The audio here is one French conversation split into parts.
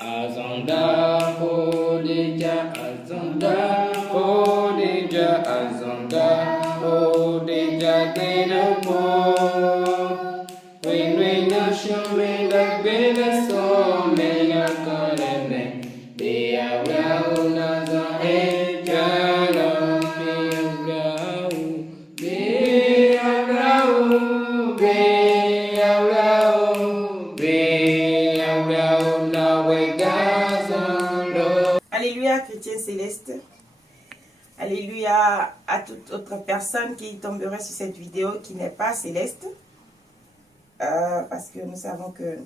Azonda Khadija, Azonda Khadija, Azonda Khadija Tenamo. When I show me that baby so me a calling be a round as a angel, be a round, be a round, be a round, now we got some love. Alléluia, chrétien céleste. Alléluia à toute autre personne qui tomberait sur cette vidéo qui n'est pas céleste. Parce que nous savons que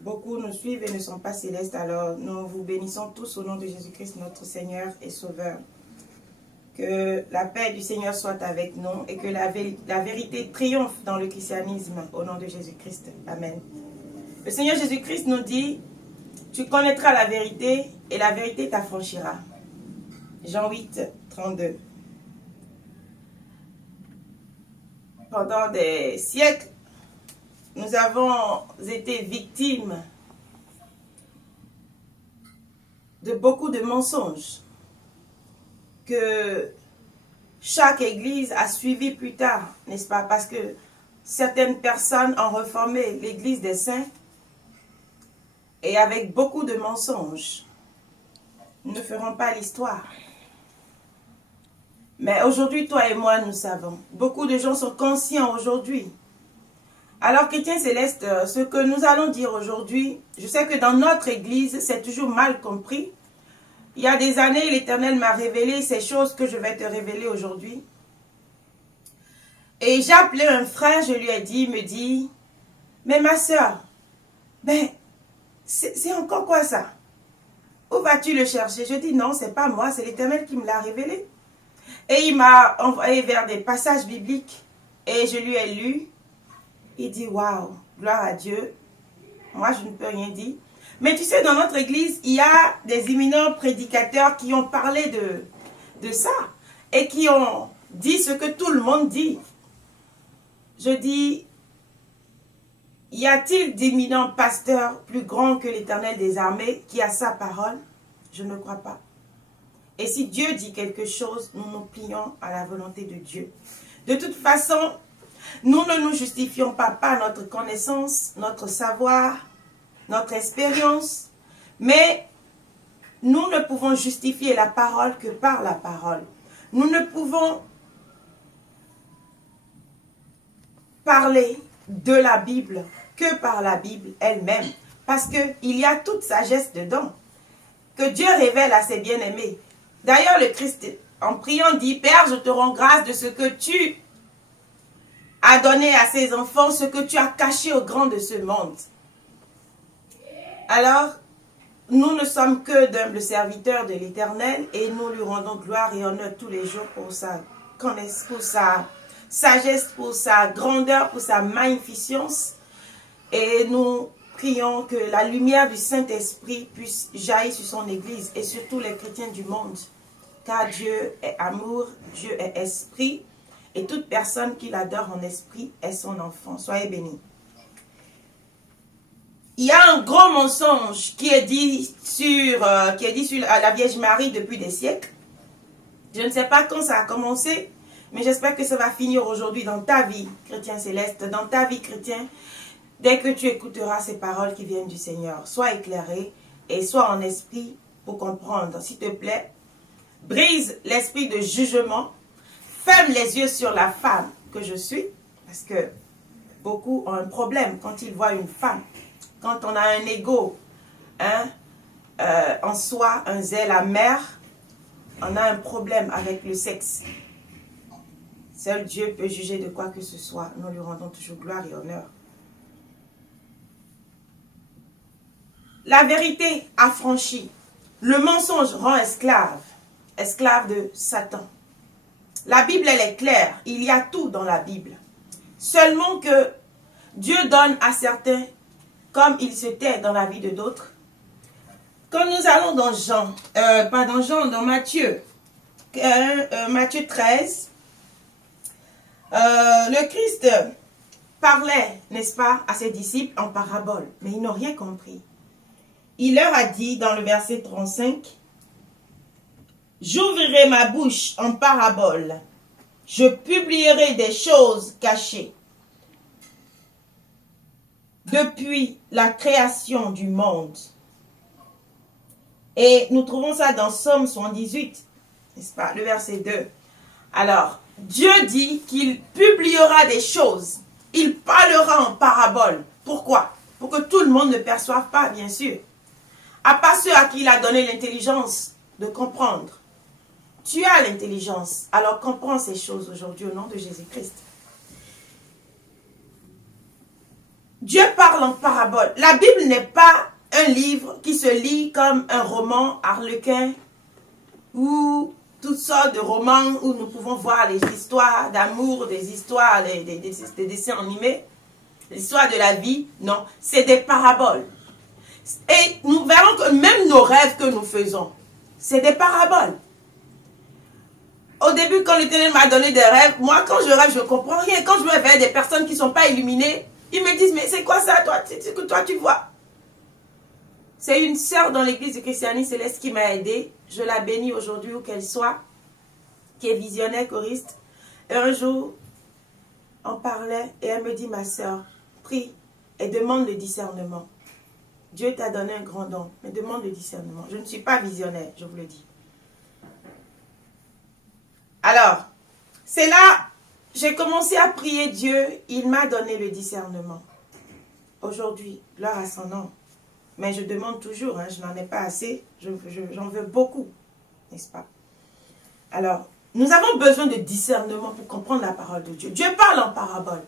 beaucoup nous suivent et ne sont pas célestes. Alors nous vous bénissons tous au nom de Jésus-Christ, notre Seigneur et Sauveur. Que la paix du Seigneur soit avec nous et que la vérité triomphe dans le christianisme au nom de Jésus-Christ. Amen. Le Seigneur Jésus-Christ nous dit, tu connaîtras la vérité et la vérité t'affranchira. Jean 8, 32. Pendant des siècles, nous avons été victimes de beaucoup de mensonges que chaque église a suivi plus tard, n'est-ce pas? Parce que certaines personnes ont reformé l'église des saints et avec beaucoup de mensonges. Nous ne ferons pas l'histoire. Mais aujourd'hui, toi et moi, nous savons. Beaucoup de gens sont conscients aujourd'hui. Alors, chrétien céleste, ce que nous allons dire aujourd'hui, je sais que dans notre église, c'est toujours mal compris. Il y a des années, l'Éternel m'a révélé ces choses que je vais te révéler aujourd'hui. Et j'ai appelé un frère, je lui ai dit, il me dit, mais ma soeur, ben, c'est encore quoi ça? Où vas-tu le chercher? Je dis, non, c'est pas moi, c'est l'Éternel qui me l'a révélé. Et il m'a envoyé vers des passages bibliques et je lui ai lu. Il dit, waouh, gloire à Dieu. Moi, je ne peux rien dire. Mais tu sais, dans notre église, il y a des éminents prédicateurs qui ont parlé de ça. Et qui ont dit ce que tout le monde dit. Je dis, y a-t-il d'éminents pasteurs plus grands que l'Éternel des armées qui a sa parole? Je ne crois pas. Et si Dieu dit quelque chose, nous nous plions à la volonté de Dieu. De toute façon, nous ne nous justifions pas par notre connaissance, notre savoir, notre expérience, mais nous ne pouvons justifier la parole que par la parole. Nous ne pouvons parler de la Bible que par la Bible elle-même, parce qu'il y a toute sagesse dedans, que Dieu révèle à ses bien-aimés. D'ailleurs, le Christ, en priant, dit, Père, je te rends grâce de ce que tu a donné à ses enfants, ce que tu as caché aux grands de ce monde. Alors, nous ne sommes que d'humbles serviteurs de l'Éternel et nous lui rendons gloire et honneur tous les jours pour sa connaissance, pour sa sagesse, pour sa grandeur, pour sa magnificence. Et nous prions que la lumière du Saint-Esprit puisse jaillir sur son Église et sur tous les chrétiens du monde. Car Dieu est amour, Dieu est esprit. Et toute personne qui l'adore en esprit est son enfant. Soyez bénis. Il y a un gros mensonge qui est dit sur la Vierge Marie depuis des siècles. Je ne sais pas quand ça a commencé, mais j'espère que ça va finir aujourd'hui dans ta vie, chrétien céleste, dans ta vie, chrétien. Dès que tu écouteras ces paroles qui viennent du Seigneur, sois éclairé et sois en esprit pour comprendre. S'il te plaît, brise l'esprit de jugement. Ferme les yeux sur la femme que je suis, parce que beaucoup ont un problème quand ils voient une femme. Quand on a un ego en soi, un zèle amer, on a un problème avec le sexe. Seul Dieu peut juger de quoi que ce soit. Nous lui rendons toujours gloire et honneur. La vérité affranchit. Le mensonge rend esclave. Esclave de Satan. La Bible, elle est claire. Il y a tout dans la Bible. Seulement que Dieu donne à certains comme il se tait dans la vie de d'autres. Quand nous allons dans dans Matthieu, Matthieu 13, le Christ parlait, n'est-ce pas, à ses disciples en parabole, mais ils n'ont rien compris. il leur a dit dans le verset 35, « J'ouvrirai ma bouche en parabole, je publierai des choses cachées. Depuis la création du monde. » Et nous trouvons ça dans Somme 78, n'est-ce pas, le verset 2. Alors, Dieu dit qu'il publiera des choses. Il parlera en parabole. Pourquoi? Pour que tout le monde ne perçoive pas, bien sûr. À part ceux à qui il a donné l'intelligence de comprendre. Tu as l'intelligence, alors comprends ces choses aujourd'hui au nom de Jésus-Christ. Dieu parle en parabole. La Bible n'est pas un livre qui se lit comme un roman harlequin ou toutes sortes de romans où nous pouvons voir les histoires d'amour, des histoires, des dessins animés, l'histoire de la vie. Non, c'est des paraboles. Et nous verrons que même nos rêves que nous faisons, c'est des paraboles. Au début, quand l'Éternel m'a donné des rêves, moi, quand je rêve, je ne comprends rien. Quand je me réveille des personnes qui ne sont pas illuminées, ils me disent, mais c'est quoi ça, toi? C'est ce que toi, tu vois. C'est une sœur dans l'église du christianisme céleste qui m'a aidée. Je la bénis aujourd'hui où qu'elle soit, qui est visionnaire, choriste. Et un jour, on parlait et elle me dit, ma sœur, prie et demande le discernement. Dieu t'a donné un grand don, mais demande le discernement. Je ne suis pas visionnaire, je vous le dis. Alors, c'est là, j'ai commencé à prier Dieu, il m'a donné le discernement. Aujourd'hui, gloire à son nom. Mais je demande toujours, hein, je n'en ai pas assez, j'en veux beaucoup, n'est-ce pas? Alors, nous avons besoin de discernement pour comprendre la parole de Dieu. Dieu parle en parabole.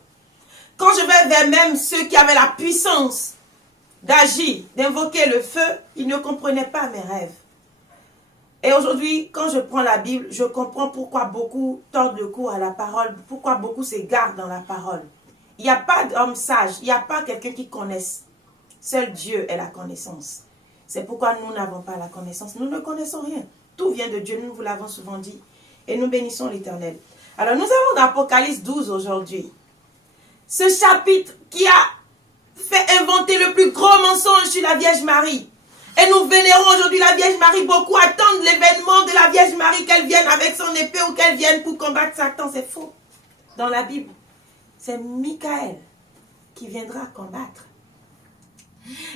Quand je vais vers même ceux qui avaient la puissance d'agir, d'invoquer le feu, ils ne comprenaient pas mes rêves. Et aujourd'hui, quand je prends la Bible, je comprends pourquoi beaucoup tordent le cou à la parole, pourquoi beaucoup s'égarent dans la parole. Il n'y a pas d'homme sage, il n'y a pas quelqu'un qui connaisse. Seul Dieu est la connaissance. C'est pourquoi nous n'avons pas la connaissance. Nous ne connaissons rien. Tout vient de Dieu, nous vous l'avons souvent dit. Et nous bénissons l'Éternel. Alors nous avons dans Apocalypse 12 aujourd'hui. Ce chapitre qui a fait inventer le plus gros mensonge sur la Vierge Marie. Et nous vénérons aujourd'hui la Vierge Marie. Beaucoup attendent l'événement de la Vierge Marie, qu'elle vienne avec son épée ou qu'elle vienne pour combattre Satan. C'est faux. Dans la Bible, c'est Michael qui viendra combattre.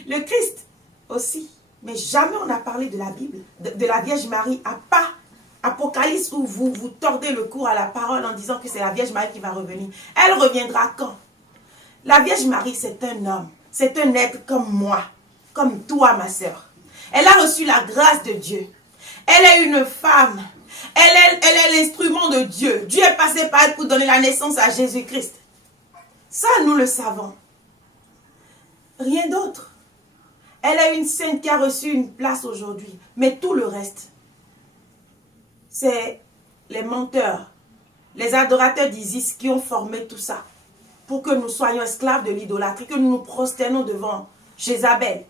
Le Christ aussi. Mais jamais on a parlé de la Bible, de la Vierge Marie, à part Apocalypse où vous tordez le cou à la parole en disant que c'est la Vierge Marie qui va revenir. Elle reviendra quand? La Vierge Marie, c'est un homme. C'est un être comme moi, comme toi, ma sœur. Elle a reçu la grâce de Dieu. Elle est une femme. Elle est l'instrument de Dieu. Dieu est passé par elle pour donner la naissance à Jésus-Christ. Ça, nous le savons. Rien d'autre. Elle est une sainte qui a reçu une place aujourd'hui. Mais tout le reste, c'est les menteurs, les adorateurs d'Isis qui ont formé tout ça. Pour que nous soyons esclaves de l'idolâtrie, que nous nous prosternons devant Jézabel.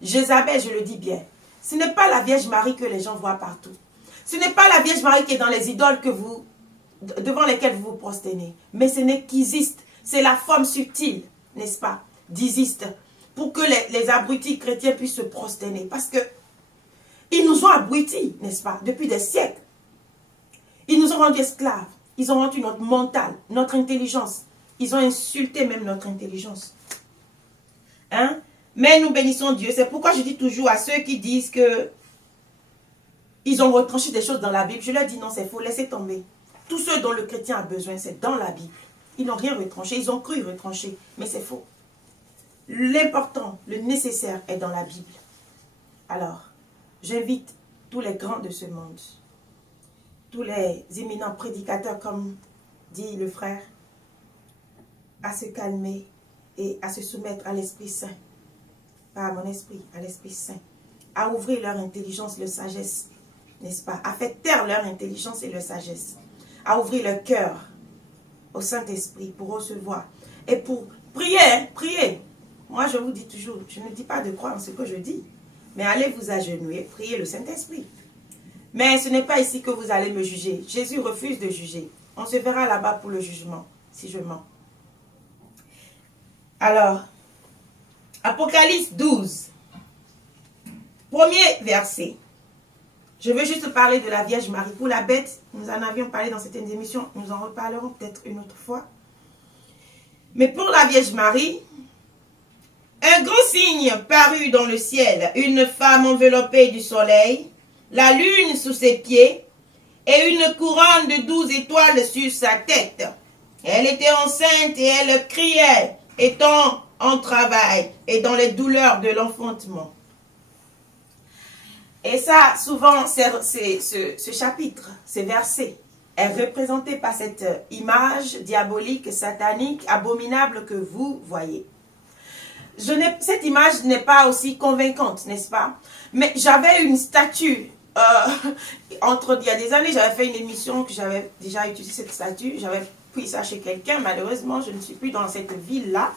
Jézabel, je le dis bien. Ce n'est pas la Vierge Marie que les gens voient partout. Ce n'est pas la Vierge Marie qui est dans les idoles devant lesquelles vous vous prosternez. Mais ce n'est qu'Isis. C'est la forme subtile, n'est-ce pas, d'Isis. Pour que les abrutis chrétiens puissent se prosterner. Parce que ils nous ont abrutis, n'est-ce pas, depuis des siècles. Ils nous ont rendus esclaves. Ils ont rendu notre mental, notre intelligence. Ils ont insulté même notre intelligence. Hein? Mais nous bénissons Dieu. C'est pourquoi je dis toujours à ceux qui disent que ils ont retranché des choses dans la Bible. Je leur dis non, c'est faux. Laissez tomber. Tout ce dont le chrétien a besoin, c'est dans la Bible. Ils n'ont rien retranché. Ils ont cru retrancher. Mais c'est faux. L'important, le nécessaire est dans la Bible. Alors, j'invite tous les grands de ce monde, tous les éminents prédicateurs, comme dit le frère, à se calmer et à se soumettre à l'Esprit Saint. Pas à mon esprit, à l'Esprit Saint. À ouvrir leur intelligence, leur sagesse, n'est-ce pas? À faire taire leur intelligence et leur sagesse. À ouvrir leur cœur au Saint-Esprit pour recevoir. Et pour prier, hein, prier. Moi, je vous dis toujours, je ne dis pas de croire en ce que je dis. Mais allez vous agenouiller, priez le Saint-Esprit. Mais ce n'est pas ici que vous allez me juger. Jésus refuse de juger. On se verra là-bas pour le jugement, si je mens. Alors, Apocalypse 12. Premier verset. Je veux juste parler de la Vierge Marie. Pour la bête, nous en avions parlé dans certaines émissions. Nous en reparlerons peut-être une autre fois. Mais pour la Vierge Marie, un grand signe parut dans le ciel. Une femme enveloppée du soleil, la lune sous ses pieds et une couronne de 12 étoiles sur sa tête. Elle était enceinte et elle criait, étant en travail et dans les douleurs de l'enfantement. Et ça, souvent, ce chapitre, ces versets, est représenté par cette image diabolique, satanique, abominable que vous voyez. Cette image n'est pas aussi convaincante, n'est-ce pas? Mais j'avais une statue, il y a des années, j'avais fait une émission que j'avais déjà utilisé cette statue, j'avais pris ça chez quelqu'un, malheureusement, je ne suis plus dans cette ville-là.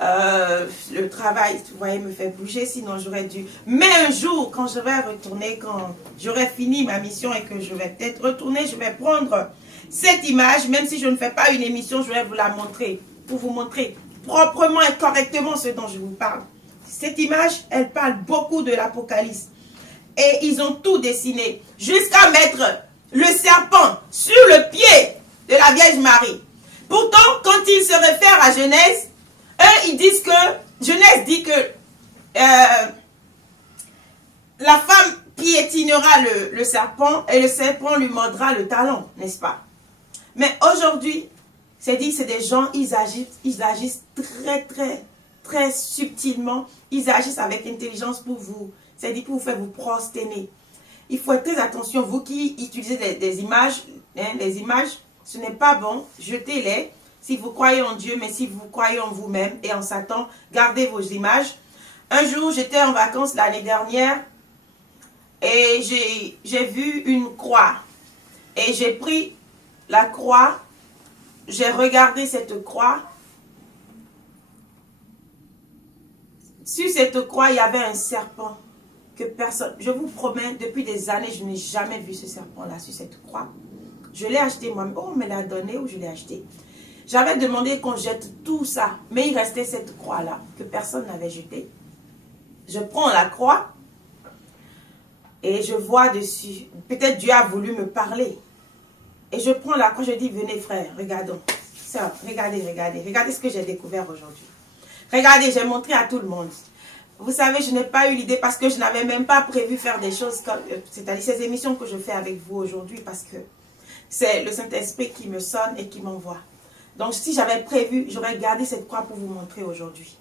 Le travail, vous voyez, me fait bouger, sinon j'aurais dû. Mais un jour, quand je vais retourner, quand j'aurai fini ma mission et que je vais peut-être retourner, je vais prendre cette image, même si je ne fais pas une émission, je vais vous la montrer, pour vous montrer proprement et correctement ce dont je vous parle. Cette image, elle parle beaucoup de l'Apocalypse. Et ils ont tout dessiné, jusqu'à mettre le serpent sur le pied de la Vierge Marie. Pourtant, quand ils se réfèrent à Genèse, eux, ils disent que, Genèse dit que la femme piétinera le serpent et le serpent lui mordra le talon, n'est-ce pas? Mais aujourd'hui, c'est dit, c'est des gens, ils agissent très subtilement, ils agissent avec intelligence pour vous, c'est dit pour vous faire vous prosterner. Il faut être très attention, vous qui utilisez des images, les images, ce n'est pas bon, jetez-les. Si vous croyez en Dieu, mais si vous croyez en vous-même et en Satan, gardez vos images. Un jour, j'étais en vacances l'année dernière et j'ai vu une croix. Et j'ai pris la croix, j'ai regardé cette croix. Sur cette croix, il y avait un serpent que personne... Je vous promets, depuis des années, je n'ai jamais vu ce serpent-là sur cette croix. Je l'ai acheté moi-même. Oh, on me l'a donné ou je l'ai acheté. J'avais demandé qu'on jette tout ça, mais il restait cette croix-là que personne n'avait jetée. Je prends la croix et je vois dessus. Peut-être Dieu a voulu me parler. Et je prends la croix, je dis, venez frère, regardons. Sœur, regardez ce que j'ai découvert aujourd'hui. Regardez, j'ai montré à tout le monde. Vous savez, je n'ai pas eu l'idée parce que je n'avais même pas prévu faire des choses comme, c'est-à-dire ces émissions que je fais avec vous aujourd'hui parce que c'est le Saint-Esprit qui me sonne et qui m'envoie. Donc, si j'avais prévu, j'aurais gardé cette croix pour vous montrer aujourd'hui.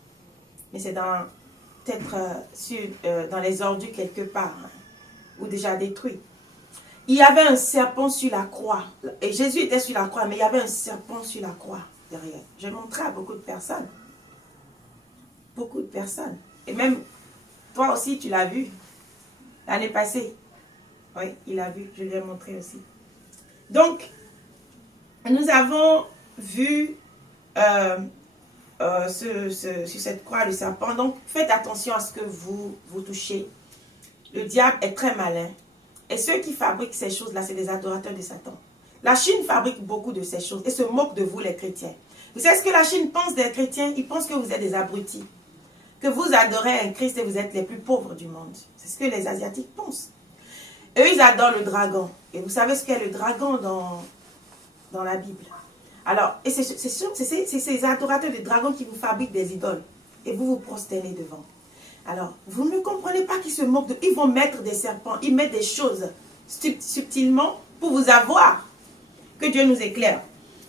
Mais c'est peut-être dans les ordures quelque part, hein, ou déjà détruit. Il y avait un serpent sur la croix. Et Jésus était sur la croix, mais il y avait un serpent sur la croix derrière. J'ai montré à beaucoup de personnes. Beaucoup de personnes. Et même, toi aussi, tu l'as vu. L'année passée. Oui, il l'a vu. Je lui ai montré aussi. Donc, nous avons vu sur cette croix le serpent. Donc, faites attention à ce que vous touchez. Le diable est très malin. Et ceux qui fabriquent ces choses-là, c'est des adorateurs de Satan. La Chine fabrique beaucoup de ces choses et se moque de vous, les chrétiens. Vous savez ce que la Chine pense des chrétiens? Ils pensent que vous êtes des abrutis. Que vous adorez un Christ et vous êtes les plus pauvres du monde. C'est ce que les Asiatiques pensent. Eux, ils adorent le dragon. Et vous savez ce qu'est le dragon dans la Bible? Alors, et c'est ces adorateurs de dragons qui vous fabriquent des idoles. Et vous vous prosternez devant. Alors, vous ne comprenez pas qu'ils se moquent de... Ils vont mettre des serpents, ils mettent des choses subtilement pour vous avoir. Que Dieu nous éclaire.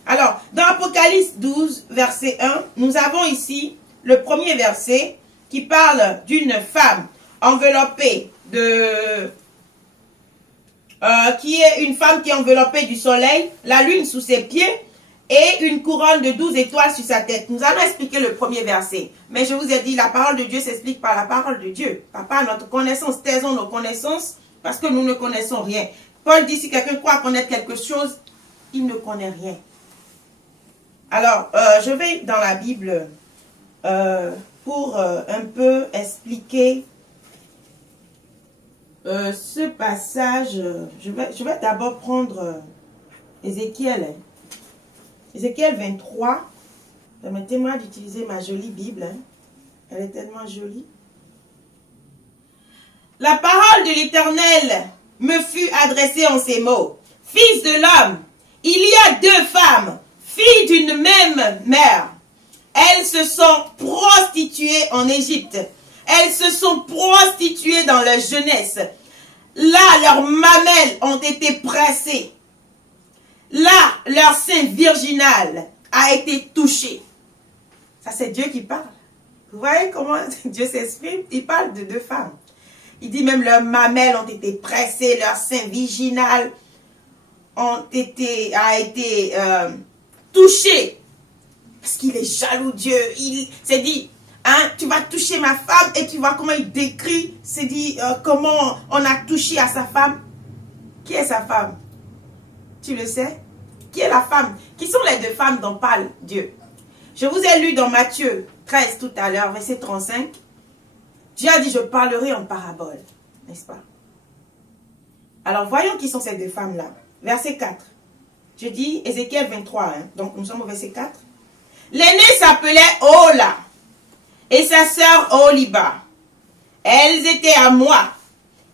Alors, dans Apocalypse 12, verset 1, nous avons ici le premier verset qui parle d'une femme enveloppée qui est une femme qui est enveloppée du soleil, la lune sous ses pieds et une couronne de 12 étoiles sur sa tête. Nous allons expliquer le premier verset. Mais je vous ai dit, la parole de Dieu s'explique par la parole de Dieu. Pas notre connaissance. Taisons nos connaissances parce que nous ne connaissons rien. Paul dit, si quelqu'un croit connaître quelque chose, il ne connaît rien. Alors, je vais dans la Bible pour un peu expliquer ce passage. Je vais d'abord prendre Ézéchiel. Ézéchiel 23. Permettez-moi d'utiliser ma jolie Bible. Elle est tellement jolie. La parole de l'Éternel me fut adressée en ces mots. Fils de l'homme, il y a deux femmes, filles d'une même mère. Elles se sont prostituées en Égypte. Elles se sont prostituées dans leur jeunesse. Là, leurs mamelles ont été pressées. Là, leur sein virginal a été touché. Ça, c'est Dieu qui parle. Vous voyez comment Dieu s'exprime? Il parle de deux femmes. Il dit même leurs mamelles ont été pressées, leur sein virginal a été touché. Parce qu'il est jaloux, Dieu. Il s'est dit, hein, tu vas toucher ma femme, et tu vois comment il décrit, c'est dit comment on a touché à sa femme. Qui est sa femme? Tu le sais? Qui est la femme? Qui sont les deux femmes dont parle Dieu? Je vous ai lu dans Matthieu 13 tout à l'heure, verset 35. Dieu a dit, je parlerai en parabole, n'est-ce pas? Alors, voyons qui sont ces deux femmes-là. Verset 4. Je dis Ézéchiel 23, hein, donc nous sommes au verset 4. L'aînée s'appelait Ola et sa sœur Oliba. Elles étaient à moi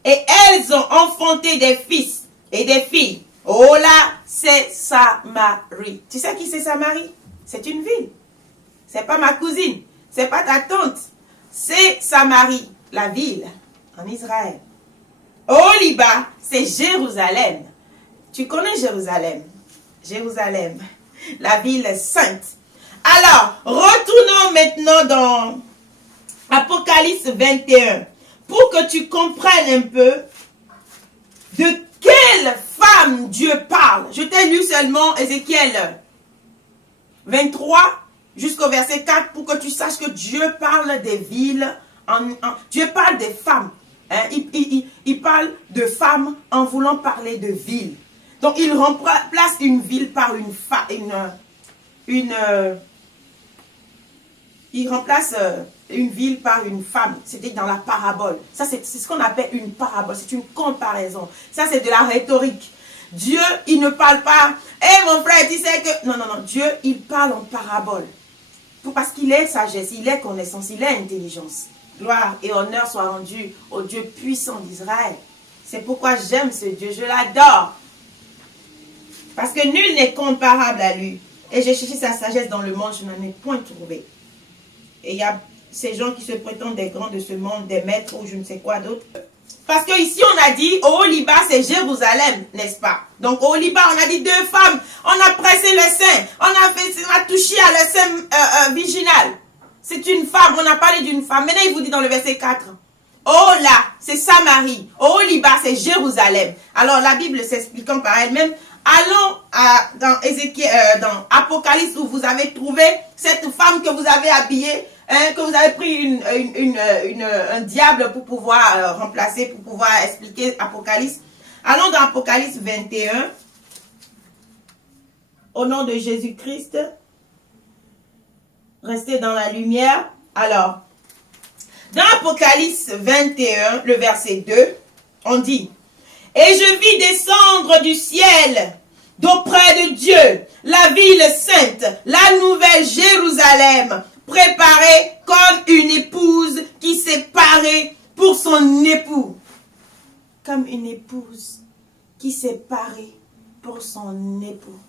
et elles ont enfanté des fils et des filles. Ola, c'est Samarie. Tu sais qui c'est Samarie? C'est une ville. C'est pas ma cousine. C'est pas ta tante. C'est Samarie, la ville en Israël. Oliba, c'est Jérusalem. Tu connais Jérusalem? Jérusalem, la ville sainte. Alors, retournons maintenant dans Apocalypse 21 pour que tu comprennes un peu de quelle femme Dieu parle. Je t'ai lu seulement Ézéchiel 23 jusqu'au verset 4 pour que tu saches que Dieu parle des villes, Dieu parle des femmes. Hein? Il parle de femmes en voulant parler de villes. Donc, il remplace une ville par il remplace une ville par une femme. C'était dans la parabole. Ça, c'est ce qu'on appelle une parabole. C'est une comparaison. Ça, c'est de la rhétorique. Dieu, il ne parle pas. Eh, mon frère, tu sais que... Non, non, non. Dieu, il parle en parabole. Parce qu'il est sagesse, il est connaissance, il est intelligence. Gloire et honneur soient rendus au Dieu puissant d'Israël. C'est pourquoi j'aime ce Dieu. Je l'adore. Parce que nul n'est comparable à lui. Et j'ai cherché sa sagesse dans le monde, je n'en ai point trouvé. Et il y a ces gens qui se prétendent des grands de ce monde, des maîtres ou je ne sais quoi d'autre. Parce que ici on a dit, au Liba c'est Jérusalem, n'est-ce pas? Donc au Liba on a dit deux femmes, on a pressé le sein, on a touché à le sein virginal. C'est une femme, on a parlé d'une femme. Maintenant il vous dit dans le verset 4. Oh là, c'est Samarie. Oh Liba, c'est Jérusalem. Alors la Bible s'expliquant par elle-même, allons dans Apocalypse où vous avez trouvé cette femme que vous avez habillée, hein, que vous avez pris un diable pour pouvoir remplacer, pour pouvoir expliquer Apocalypse. Allons dans Apocalypse 21. Au nom de Jésus-Christ, restez dans la lumière. Alors, dans Apocalypse 21, le verset 2, on dit: et je vis descendre du ciel, d'auprès de Dieu, la ville sainte, la nouvelle Jérusalem, préparée comme une épouse qui s'est parée pour son époux. Comme une épouse qui s'est parée pour son époux.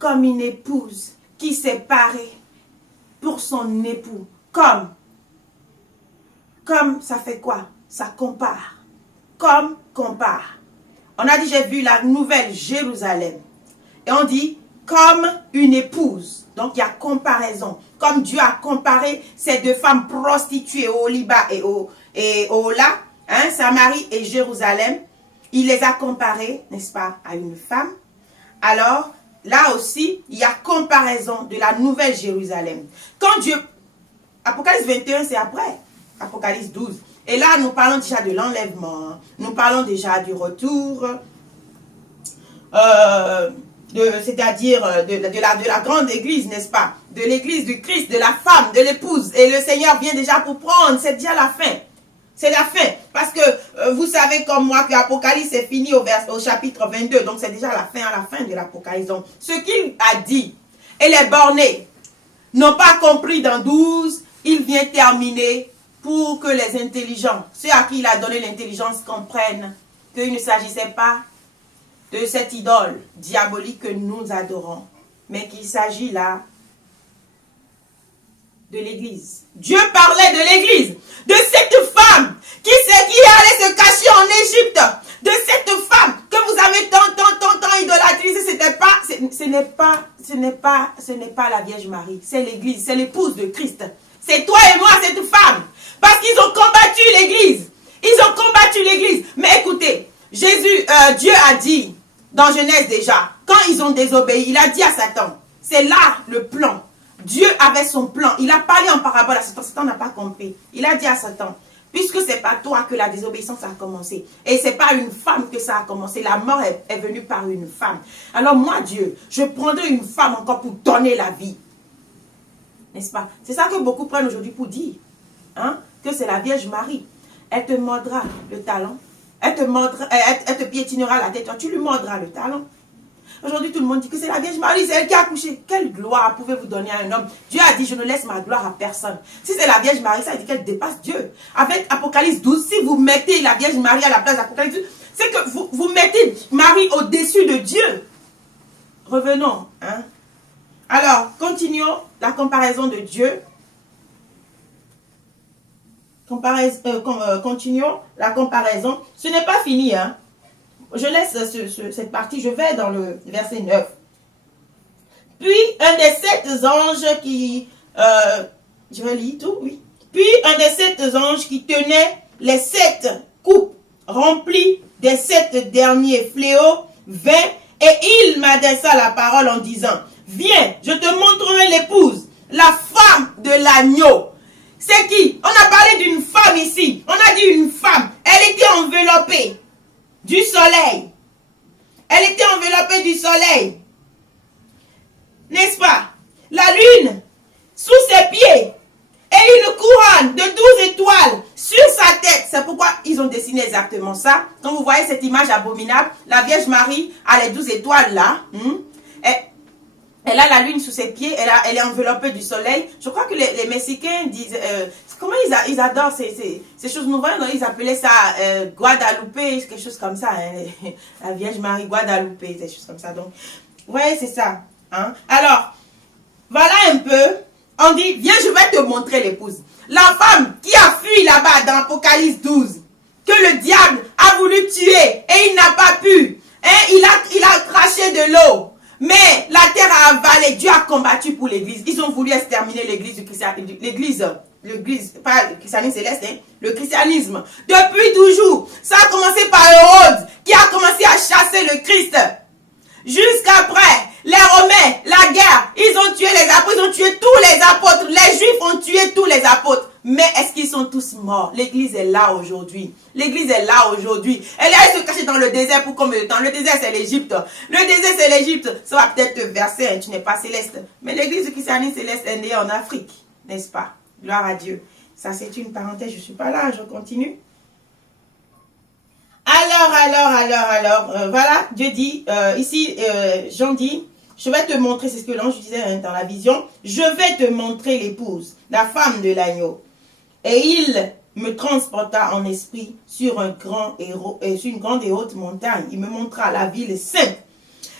Comme une épouse qui s'est parée pour son époux. Comme ça fait quoi? Ça compare. Comme compare. On a dit, j'ai vu la nouvelle Jérusalem. Et on dit, comme une épouse. Donc, il y a comparaison. Comme Dieu a comparé ces deux femmes prostituées, Oliba et Ola, hein, Samarie et Jérusalem. Il les a comparées, n'est-ce pas, à une femme. Alors, là aussi, il y a comparaison de la nouvelle Jérusalem. Quand Dieu... Apocalypse 21, c'est après. Apocalypse 12. Et là, nous parlons déjà de l'enlèvement. Nous parlons déjà du retour, c'est-à-dire de la grande église, n'est-ce pas? De l'église du Christ, de la femme, de l'épouse. Et le Seigneur vient déjà pour prendre. C'est déjà la fin. C'est la fin. Parce que vous savez comme moi que l'Apocalypse est fini au chapitre 22. Donc c'est déjà la fin de l'Apocalypse. Donc ce qu'il a dit, et les bornés n'ont pas compris dans 12, il vient terminer pour que les intelligents, ceux à qui il a donné l'intelligence, comprennent qu'il ne s'agissait pas de cette idole diabolique que nous adorons, mais qu'il s'agit là de l'Église. Dieu parlait de l'Église, de cette femme qui allait se cacher en Égypte, de cette femme que vous avez tant idolâtrisée. Ce n'est pas la Vierge Marie, c'est l'Église, c'est l'épouse de Christ. C'est toi et moi, cette femme, parce qu'ils ont combattu l'Église. Ils ont combattu l'Église. Mais écoutez, Dieu a dit dans Genèse déjà, quand ils ont désobéi, il a dit à Satan, c'est là le plan. Dieu avait son plan. Il a parlé en parabole à Satan. Satan n'a pas compris. Il a dit à Satan, puisque c'est pas toi que la désobéissance a commencé, et c'est pas une femme que ça a commencé, la mort est venue par une femme. Alors moi, Dieu, je prendrai une femme encore pour donner la vie. N'est-ce pas? C'est ça que beaucoup prennent aujourd'hui pour dire, hein, que c'est la Vierge Marie. Elle te mordra le talon. Elle te piétinera la tête. Toi, tu lui mordras le talon. Aujourd'hui, tout le monde dit que c'est la Vierge Marie, c'est elle qui a accouché. Quelle gloire pouvez-vous donner à un homme? Dieu a dit, je ne laisse ma gloire à personne. Si c'est la Vierge Marie, ça veut dire qu'elle dépasse Dieu. Avec Apocalypse 12, si vous mettez la Vierge Marie à la place d'Apocalypse 12, c'est que vous mettez Marie au-dessus de Dieu. Revenons. Hein? Alors, continuons la comparaison de Dieu. Continuons la comparaison. Ce n'est pas fini, hein. Je laisse cette partie, je vais dans le verset 9. Puis un des 7 anges qui... je relis tout, oui. Puis un des 7 anges qui tenait les 7 coupes remplies des 7 derniers fléaux vint et il m'adressa la parole en disant, viens, je te montrerai l'épouse, la femme de l'agneau. C'est qui? On a parlé d'une femme ici. On a dit une femme. Elle était enveloppée du soleil. Elle était enveloppée du soleil. N'est-ce pas? La lune sous ses pieds et une couronne de 12 étoiles sur sa tête. C'est pourquoi ils ont dessiné exactement ça. Quand vous voyez cette image abominable, la Vierge Marie a les 12 étoiles là. Elle a la lune sous ses pieds, elle est enveloppée du soleil. Je crois que les Mexicains disent, comment ils adorent ces choses nouvelles, ils appelaient ça Guadalupe, quelque chose comme ça. Hein, la Vierge Marie Guadalupe, des choses comme ça. Donc, ouais, c'est ça. Hein. Alors, voilà un peu. On dit, viens, je vais te montrer l'épouse. La femme qui a fui là-bas dans Apocalypse 12, que le diable a voulu tuer et il n'a pas pu. Hein, il a craché de l'eau. Mais la terre a avalé, Dieu a combattu pour l'église. Ils ont voulu exterminer l'église du christianisme. L'église, pas le christianisme céleste, hein, le christianisme. Depuis toujours, ça a commencé par Hérode qui a commencé à chasser le Christ. Jusqu'après, les Romains, la guerre, ils ont tué les apôtres, ils ont tué tous les apôtres. Les Juifs ont tué tous les apôtres. Mais est-ce qu'ils sont tous morts? L'église est là aujourd'hui. L'église est là aujourd'hui. Elle est allée se cacher dans le désert pour combien de temps? Le désert, c'est l'Égypte. Le désert, c'est l'Égypte. Ça va peut-être te verser, hein, tu n'es pas céleste. Mais l'église du christianisme céleste est née en Afrique, n'est-ce pas? Gloire à Dieu. Ça, c'est une parenthèse. Je ne suis pas là, je continue. Alors, voilà, Dieu dit, ici, Jean dit, je vais te montrer, c'est ce que l'ange disait hein, dans la vision, je vais te montrer l'épouse, la femme de l'agneau. Et il me transporta en esprit sur une grande et haute montagne. Il me montra la ville sainte.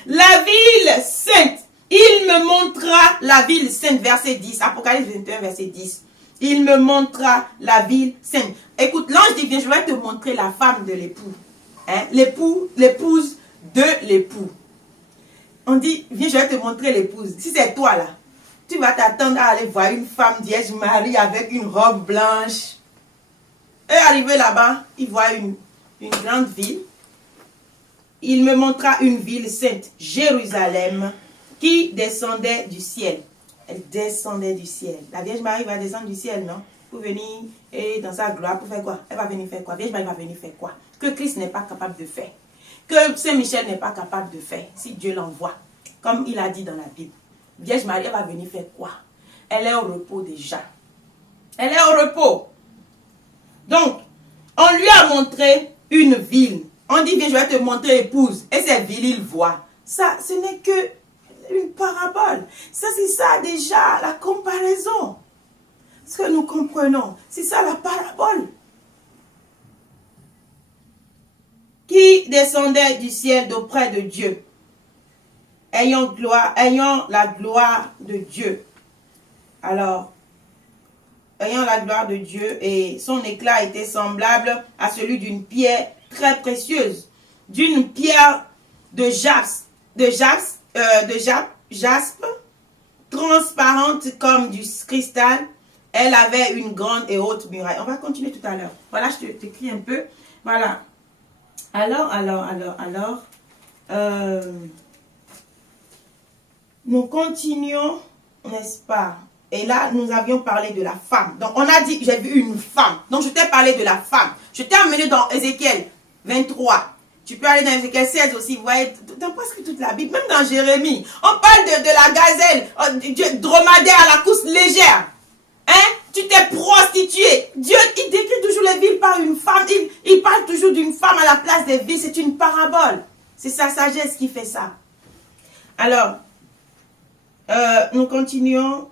La ville sainte. Il me montra la ville sainte, verset 10, Apocalypse 21, verset 10. Il me montra la ville sainte. Écoute, l'ange dit, viens, je vais te montrer la femme de l'époux. Hein? L'épouse de l'époux. On dit, viens, je vais te montrer l'épouse. Si c'est toi là, tu vas t'attendre à aller voir une femme Vierge Marie avec une robe blanche. Et arrivé là-bas, il voit une grande ville. Il me montra une ville sainte, Jérusalem, qui descendait du ciel. Elle descendait du ciel. La Vierge Marie va descendre du ciel, non? Pour venir et dans sa gloire, pour faire quoi? Elle va venir faire quoi? Vierge Marie va venir faire quoi? Que Christ n'est pas capable de faire. Que Saint-Michel n'est pas capable de faire, si Dieu l'envoie. Comme il a dit dans la Bible. Vierge Marie, elle va venir faire quoi? Elle est au repos déjà. Elle est au repos. Donc, on lui a montré une ville. On dit, viens, je vais te montrer épouse. Et cette ville, il voit. Ça, ce n'est que une parabole. Ça, c'est ça déjà, la comparaison. Est-ce que nous comprenons? C'est ça la parabole. Qui descendait du ciel d'auprès de Dieu, ayant la gloire de Dieu. Alors, ayant la gloire de Dieu, et son éclat était semblable à celui d'une pierre très précieuse, d'une pierre de jaspe, transparente comme du cristal. Elle avait une grande et haute muraille. On va continuer tout à l'heure. Voilà, je t'écris un peu. Voilà. Alors, nous continuons, n'est-ce pas? Et là, nous avions parlé de la femme. Donc, on a dit, j'ai vu une femme. Donc, je t'ai parlé de la femme. Je t'ai emmené dans Ézéchiel 23. Tu peux aller dans Ézéchiel 16 aussi. Vous voyez, dans presque toute la Bible, même dans Jérémie. On parle de la gazelle, du dromadaire à la course légère. Hein? Tu t'es prostituée. Dieu, il décrit toujours les villes par une femme. Il parle toujours d'une femme à la place des villes. C'est une parabole. C'est sa sagesse qui fait ça. Alors, nous continuons.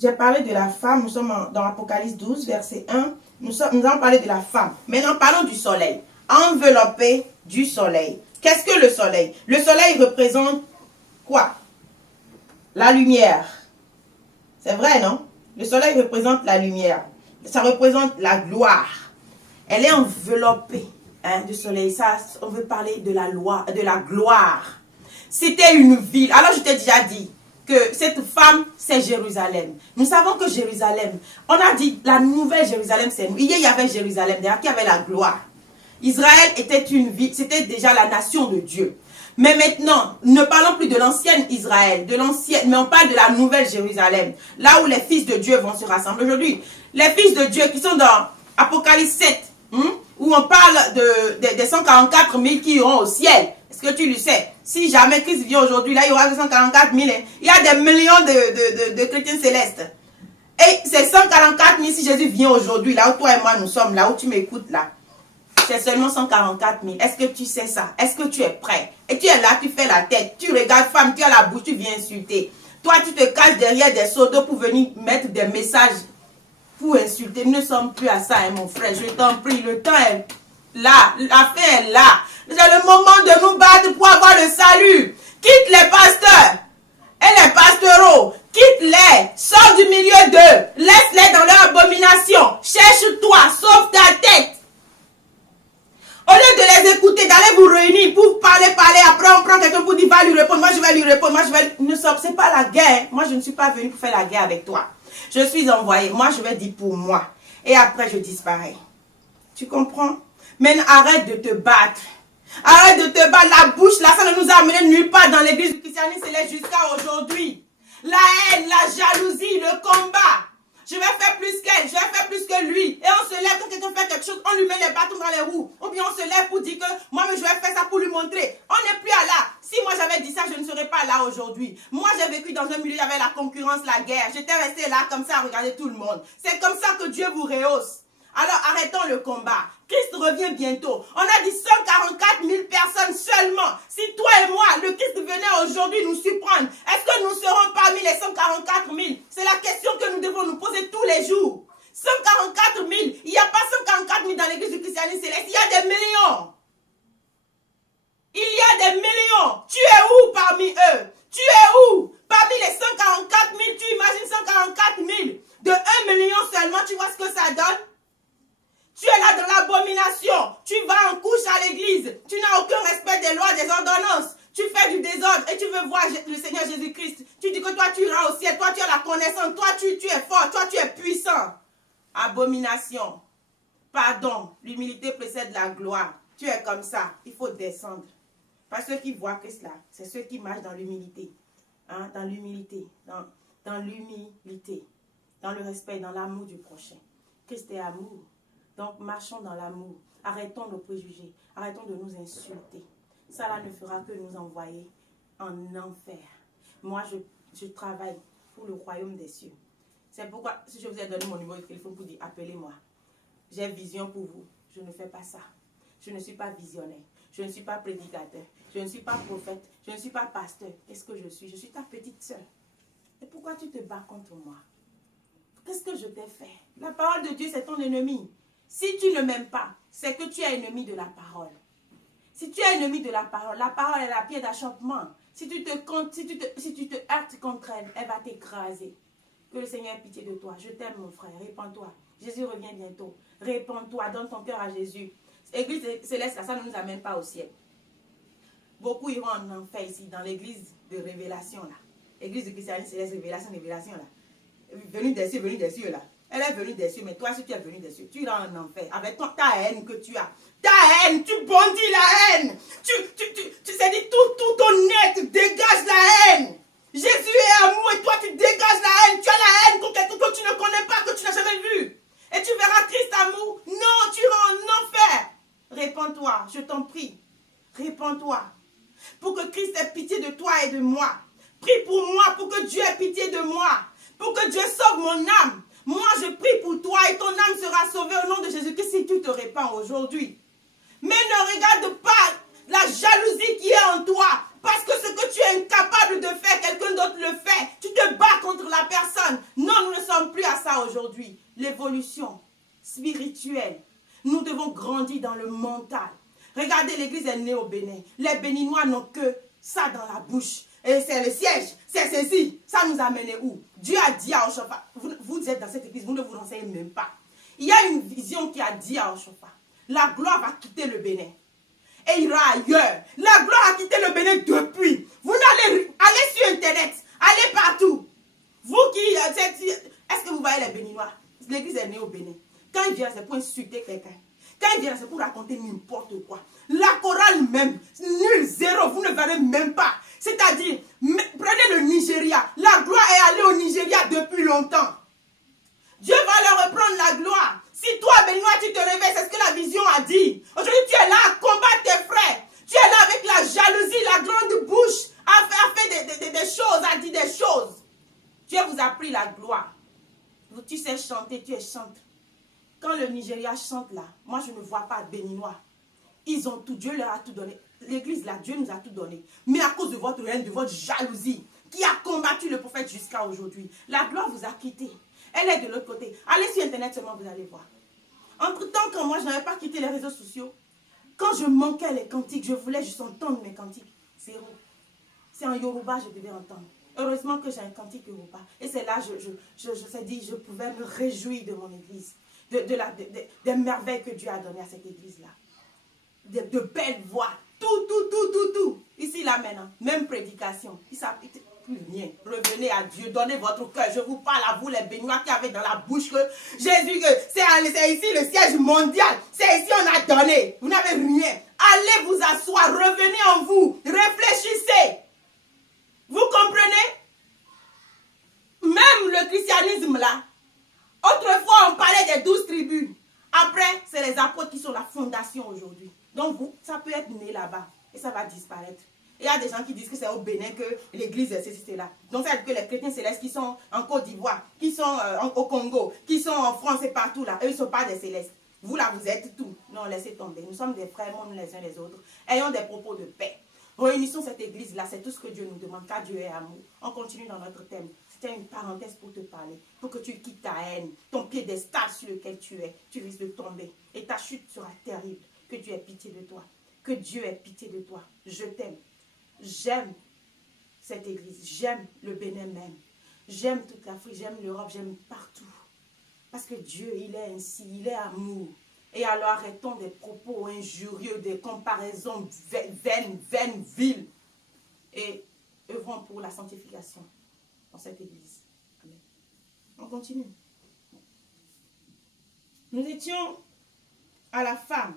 J'ai parlé de la femme. Nous sommes dans Apocalypse 12, verset 1. Nous avons parlé de la femme. Maintenant, parlons du soleil. Enveloppé du soleil. Qu'est-ce que le soleil? Le soleil représente quoi? La lumière. C'est vrai, non? Le soleil représente la lumière. Ça représente la gloire. Elle est enveloppée du soleil. Ça, on veut parler de la gloire. C'était une ville. Alors, je t'ai déjà dit que cette femme, c'est Jérusalem. Nous savons que Jérusalem, on a dit la nouvelle Jérusalem, c'est nous. Hier, il y avait Jérusalem, derrière qui avait la gloire. Israël était une ville, c'était déjà la nation de Dieu. Mais maintenant, ne parlons plus de l'ancienne Israël, mais on parle de la nouvelle Jérusalem, là où les fils de Dieu vont se rassembler aujourd'hui. Les fils de Dieu qui sont dans Apocalypse 7, où on parle des 144 000 qui iront au ciel. Est-ce que tu le sais? Si jamais Christ vient aujourd'hui, là, il y aura 244 000. Il y a des millions de chrétiens célestes. Et ces 144 000, si Jésus vient aujourd'hui, là où toi et moi nous sommes, là où tu m'écoutes, là, c'est seulement 144 000. Est-ce que tu sais ça? Est-ce que tu es prêt? Et tu es là, tu fais la tête, tu regardes femme, tu as la bouche, tu viens insulter. Toi, tu te caches derrière des seaux d'eau pour venir mettre des messages pour insulter. Nous ne sommes plus à ça, hein, mon frère. Je t'en prie, le temps est là. La fin est là. C'est le moment de nous battre pour avoir le salut. Quitte les pasteurs et les pastoraux. Quitte-les. Sors du milieu d'eux. Laisse-les dans leur abomination. Cherche-toi. Sauve ta tête. Au lieu de les écouter, d'aller vous réunir pour parler, après on prend quelqu'un pour dire va lui répondre, moi je vais lui répondre, moi je vais... C'est pas la guerre. Moi je ne suis pas venue pour faire la guerre avec toi. Je suis envoyée. Moi je vais dire pour moi. Et après je disparais. Tu comprends? Mais arrête de te battre. Arrête de te battre. La bouche là, ça ne nous a amené nulle part dans l'église du christianisme. C'est là jusqu'à aujourd'hui. La haine, la jalousie, le combat. Je vais faire plus qu'elle, je vais faire plus que lui. Et on se lève quand quelqu'un fait quelque chose, on lui met les bâtons dans les roues. Ou bien on se lève pour dire que moi je vais faire ça pour lui montrer. On n'est plus à là. Si moi j'avais dit ça, je ne serais pas là aujourd'hui. Moi j'ai vécu dans un milieu, il y avait la concurrence, la guerre. J'étais resté là comme ça à regarder tout le monde. C'est comme ça que Dieu vous rehausse. Alors arrêtons le combat. Christ revient bientôt. On a dit 144 000 personnes seulement. Si toi et moi, le Christ venait aujourd'hui nous surprendre, est-ce que nous serons parmi les 144 000? C'est la question que nous devons nous poser tous les jours. 144 000. Il n'y a pas 144 000 dans l'église du christianisme céleste. Il y a des millions. Il y a des millions. Tu es où parmi eux? Tu es où? Parmi les 144 000, tu imagines 144 000. De 1 million seulement, tu vois ce que ça donne? Tu es là dans l'abomination. Tu vas en couche à l'église. Tu n'as aucun respect des lois, des ordonnances. Tu fais du désordre et tu veux voir le Seigneur Jésus-Christ. Tu dis que toi, tu iras au ciel. Toi, tu as la connaissance. Toi, tu es fort. Toi, tu es puissant. Abomination. Pardon. L'humilité précède la gloire. Tu es comme ça. Il faut descendre. Pas ceux qui voient Christ là. C'est ceux qui marchent dans l'humilité. Hein? Dans l'humilité. Dans l'humilité. Dans le respect, dans l'amour du prochain. Christ est amour. Donc, marchons dans l'amour. Arrêtons nos préjugés. Arrêtons de nous insulter. Ça là ne fera que nous envoyer en enfer. Moi, je travaille pour le royaume des cieux. C'est pourquoi, si je vous ai donné mon numéro de téléphone pour dire, appelez-moi. J'ai vision pour vous. Je ne fais pas ça. Je ne suis pas visionnaire. Je ne suis pas prédicateur. Je ne suis pas prophète. Je ne suis pas pasteur. Qu'est-ce que je suis? Je suis ta petite sœur. Et pourquoi tu te bats contre moi? Qu'est-ce que je t'ai fait? La parole de Dieu, c'est ton ennemi. Si tu ne m'aimes pas, c'est que tu es ennemi de la parole. Si tu es ennemi de la parole est la pierre d'achoppement. Si tu te heurtes contre elle, elle va t'écraser. Que le Seigneur ait pitié de toi. Je t'aime, mon frère. Répands-toi. Jésus revient bientôt. Répands-toi. Donne ton cœur à Jésus. L'église céleste, ça ne nous amène pas au ciel. Beaucoup iront en enfer ici, dans l'église de révélation, là. L'église de christianisme céleste, révélation, là. Venue des cieux, là. Elle est venue des cieux, mais toi, si tu es venu des cieux, tu iras en enfer. Avec ta haine que tu as. Ta haine, tu bondis la haine. Tu sais dit tout ton être, dégage la haine. Jésus est amour et toi, tu dégages la haine. Tu as la haine contre quelqu'un que tu ne connais pas, que tu n'as jamais vu. Et tu verras Christ amour. Non, tu iras en enfer. Répands-toi, je t'en prie. Répands-toi. Pour que Christ ait pitié de toi et de moi. Prie pour moi, pour que Dieu ait pitié de moi. Pour que Dieu sauve mon âme. Moi, je prie pour toi et ton âme sera sauvée au nom de Jésus-Christ si tu te répands aujourd'hui. Mais ne regarde pas la jalousie qui est en toi. Parce que ce que tu es incapable de faire, quelqu'un d'autre le fait. Tu te bats contre la personne. Non, nous ne sommes plus à ça aujourd'hui. L'évolution spirituelle. Nous devons grandir dans le mental. Regardez, l'église est née au Bénin. Les Béninois n'ont que ça dans la bouche. Et c'est le siège, c'est ceci. Ça nous a mené où? Dieu a dit à Oshofa, vous êtes dans cette église, vous ne vous renseignez même pas. Il y a une vision qui a dit à Oshofa, la gloire va quitter le Bénin et ira ailleurs. La gloire a quitté le Bénin depuis. Vous n'allez aller sur Internet, allez partout. Vous qui, est-ce que vous voyez les Béninois? L'église est née au Bénin. Quand ils viennent, c'est pour insulter quelqu'un. Quand ils viennent, c'est pour raconter n'importe quoi. La chorale même, nul, zéro, vous ne verrez même pas. C'est-à-dire, prenez le Nigeria. La gloire est allée au Nigeria depuis longtemps. Dieu va leur reprendre la gloire. Si toi, Béninois, tu te réveilles, c'est ce que la vision a dit. Aujourd'hui, tu es là à combattre tes frères. Tu es là avec la jalousie, la grande bouche, à faire des choses, à dire des choses. Dieu vous a pris la gloire. Tu sais chanter, tu es chanteur. Quand le Nigeria chante là, moi je ne vois pas Béninois. Ils ont tout, Dieu leur a tout donné. L'église là, Dieu nous a tout donné. Mais à cause de votre haine, de votre jalousie, qui a combattu le prophète jusqu'à aujourd'hui, la gloire vous a quitté. Elle est de l'autre côté. Allez sur Internet seulement, vous allez voir. Entre-temps, quand moi je n'avais pas quitté les réseaux sociaux, quand je manquais les cantiques, je voulais juste entendre mes cantiques. Zéro. C'est en Yoruba, je devais entendre. Heureusement que j'ai un cantique Yoruba. Et c'est là, je pouvais me réjouir de mon église. Des merveilles que Dieu a données à cette église-là. De belles voix. Tout. Ici, là, maintenant, même prédication. Il s'applique plus rien. Revenez à Dieu, donnez votre cœur. Je vous parle à vous, les Béninois qui avaient dans la bouche que Jésus, c'est ici le siège mondial. C'est ici on a donné. Vous n'avez rien. Allez vous asseoir, revenez en vous. Réfléchissez. Vous comprenez? Même le christianisme, là, autrefois, on parlait des 12 tribus. Après, c'est les apôtres qui sont la fondation aujourd'hui. Donc, ça peut être né là-bas et ça va disparaître. Et il y a des gens qui disent que c'est au Bénin que l'église est ceci, là. Donc, ça veut dire que les chrétiens célestes qui sont en Côte d'Ivoire, qui sont au Congo, qui sont en France et partout là, eux, ils ne sont pas des célestes. Vous là, vous êtes tout. Non, laissez tomber. Nous sommes des frères, nous les uns les autres. Ayons des propos de paix. Réunissons cette église-là, c'est tout ce que Dieu nous demande, car Dieu est amour. On continue dans notre thème. C'était une parenthèse pour te parler, pour que tu quittes ta haine, ton piédestal sur lequel tu es. Tu risques de tomber et ta chute sera terrible. Que Dieu ait pitié de toi. Que Dieu ait pitié de toi. Je t'aime. J'aime cette église. J'aime le Bénin même. J'aime toute l'Afrique. J'aime l'Europe. J'aime partout. Parce que Dieu, il est ainsi. Il est amour. Et alors arrêtons des propos injurieux, des comparaisons vaines, viles. Et œuvrons pour la sanctification dans cette église. Amen. On continue. Nous étions à la femme.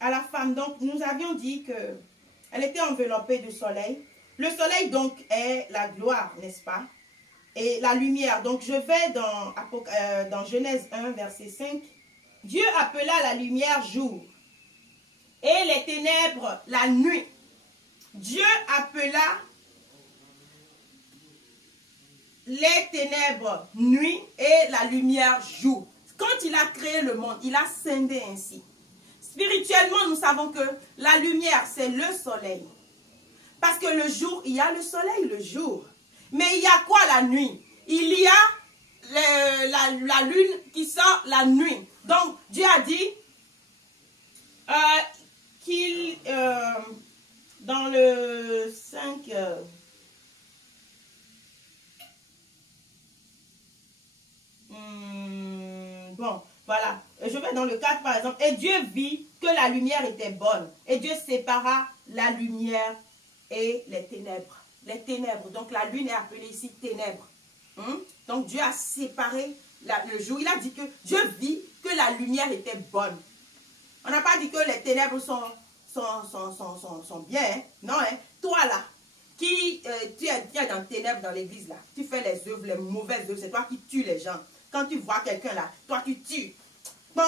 À la femme, donc, nous avions dit qu'elle était enveloppée de soleil. Le soleil, donc, est la gloire, n'est-ce pas? Et la lumière. Donc, je vais dans Genèse 1, verset 5. Dieu appela la lumière jour et les ténèbres la nuit. Dieu appela les ténèbres nuit et la lumière jour. Quand il a créé le monde, il a scindé ainsi. Spirituellement, nous savons que la lumière, c'est le soleil. Parce que le jour, il y a le soleil le jour. Mais il y a quoi la nuit? Il y a la lune qui sort la nuit. Donc, Dieu a dit qu'il, dans le 5... bon, voilà. Je vais dans le 4 par exemple. Et Dieu vit que la lumière était bonne. Et Dieu sépara la lumière et les ténèbres. Les ténèbres. Donc la lune est appelée ici ténèbres. Donc Dieu a séparé le jour. Il a dit que Dieu vit que la lumière était bonne. On n'a pas dit que les ténèbres sont bien. Hein? Non, hein? Toi là, qui tu es dans les ténèbres dans l'église là, tu fais les œuvres, les mauvaises œuvres, c'est toi qui tues les gens. Quand tu vois quelqu'un là, toi tu tues. Bon,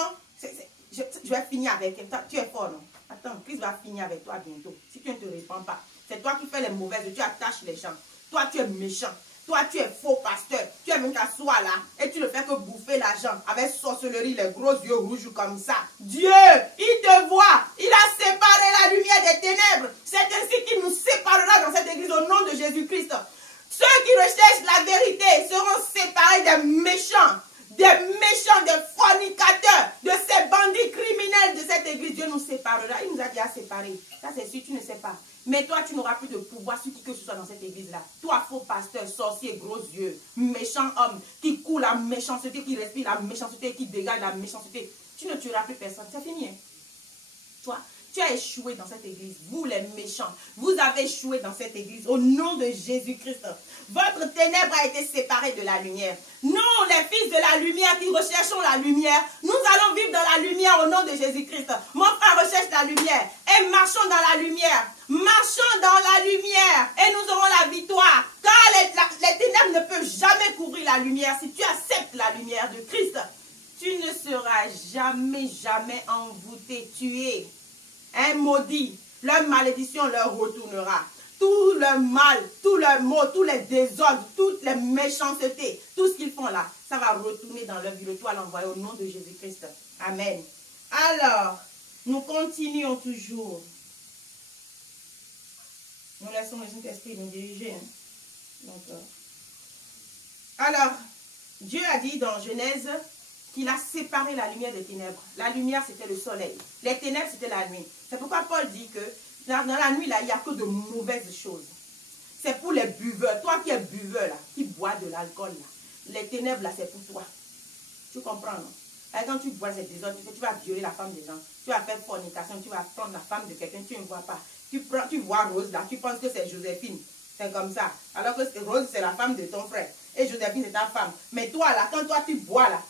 je vais finir avec toi. Tu es fort, non? Attends, Christ va finir avec toi bientôt. Si tu ne te réponds pas, c'est toi qui fais les mauvaises œuvres, tu attaches les gens. Toi, tu es méchant. Toi, tu es faux pasteur. Tu es même t'asseoir là et tu ne fais que bouffer l'argent avec sorcellerie, les gros yeux rouges comme ça. Dieu, il te voit. Il a séparé la lumière des ténèbres. C'est ainsi qu'il nous séparera dans cette église au nom de Jésus-Christ. Ceux qui recherchent la vérité seront séparés des méchants, des fornicateurs, de ces bandits criminels de cette église. Dieu nous séparera. Il nous a déjà séparés. Ça, c'est sûr, tu ne sais pas. Mais toi, tu n'auras plus de pouvoir sur qui que ce soit dans cette église-là. Toi, faux pasteur, sorcier, gros yeux, méchant homme, qui coule la méchanceté, qui respire la méchanceté, qui dégage la méchanceté. Tu ne tueras plus personne. C'est fini. Toi, tu as échoué dans cette église. Vous, les méchants, vous avez échoué dans cette église. Au nom de Jésus-Christ, votre ténèbre a été séparée de la lumière. Nous, les fils de la lumière qui recherchons la lumière, nous allons vivre dans la lumière au nom de Jésus-Christ. Mon frère recherche la lumière et marchons dans la lumière. Marchons dans la lumière et nous aurons la victoire. Car les ténèbres ne peuvent jamais couvrir la lumière. Si tu acceptes la lumière de Christ, tu ne seras jamais, jamais envoûté, tué. Un maudit, leur malédiction leur retournera. Tout le mal, tout le maux, tous les désordres, toutes les méchancetés, tout ce qu'ils font là, ça va retourner dans leur vie. Le toit l'envoyer au nom de Jésus-Christ. Amen. Alors, nous continuons toujours. Nous laissons le Saint-Esprit nous diriger. Hein? D'accord. Alors, Dieu a dit dans Genèse qu'il a séparé la lumière des ténèbres. La lumière, c'était le soleil. Les ténèbres, c'était la nuit. C'est pourquoi Paul dit que dans la nuit, là, il n'y a que de mauvaises choses. C'est pour les buveurs. Toi qui es buveur, là, qui bois de l'alcool, là, les ténèbres, là, c'est pour toi. Tu comprends, non? Et quand tu bois ces désordres, tu vas violer la femme des gens. Tu vas faire fornication, tu vas prendre la femme de quelqu'un, tu ne vois pas. Tu vois Rose, là, tu penses que c'est Joséphine. C'est comme ça. Alors que Rose, c'est la femme de ton frère. Et Joséphine, c'est ta femme. Mais toi, là, quand toi, tu bois, là,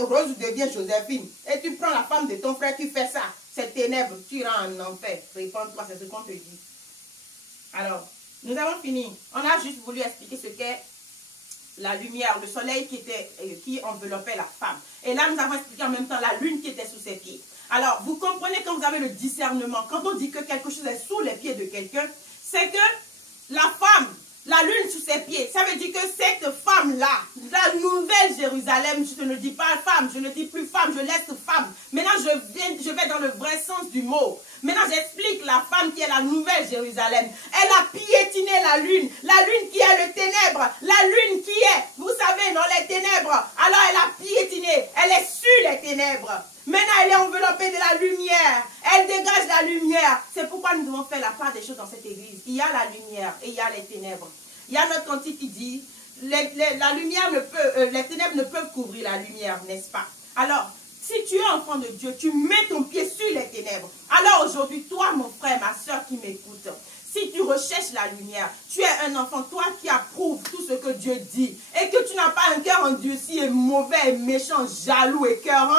Rose devient Joséphine. Et tu prends la femme de ton frère, tu fais ça. C'est ténèbres, tu iras en enfer. Réponds-toi, c'est ce qu'on te dit. Alors, nous avons fini. On a juste voulu expliquer ce qu'est la lumière, le soleil qui enveloppait la femme. Et là, nous avons expliqué en même temps la lune qui était sous ses pieds. Alors, vous comprenez quand vous avez le discernement, quand on dit que quelque chose est sous les pieds de quelqu'un, c'est que la femme, la lune sous ses pieds, ça veut dire que cette femme-là, la nouvelle Jérusalem, je ne dis pas femme, je ne dis plus femme, je laisse femme. Maintenant, je vais dans le vrai sens du mot. Maintenant, j'explique la femme qui est la nouvelle Jérusalem. Elle a piétiné la lune qui est le ténèbre, la lune qui est, vous savez, dans les ténèbres. Alors, elle a piétiné, elle est sur les ténèbres. Maintenant, elle est enveloppée de la lumière. Elle dégage la lumière. C'est pourquoi nous devons faire la part des choses dans cette église. Il y a la lumière et il y a les ténèbres. Il y a notre cantique qui dit, les ténèbres ne peuvent couvrir la lumière, n'est-ce pas? Alors, si tu es enfant de Dieu, tu mets ton pied sur les ténèbres. Alors aujourd'hui, toi, mon frère, ma soeur qui m'écoute, si tu recherches la lumière, tu es un enfant, toi qui approuves tout ce que Dieu dit, et que tu n'as pas un cœur endurci et mauvais et méchant, jaloux et écœurant,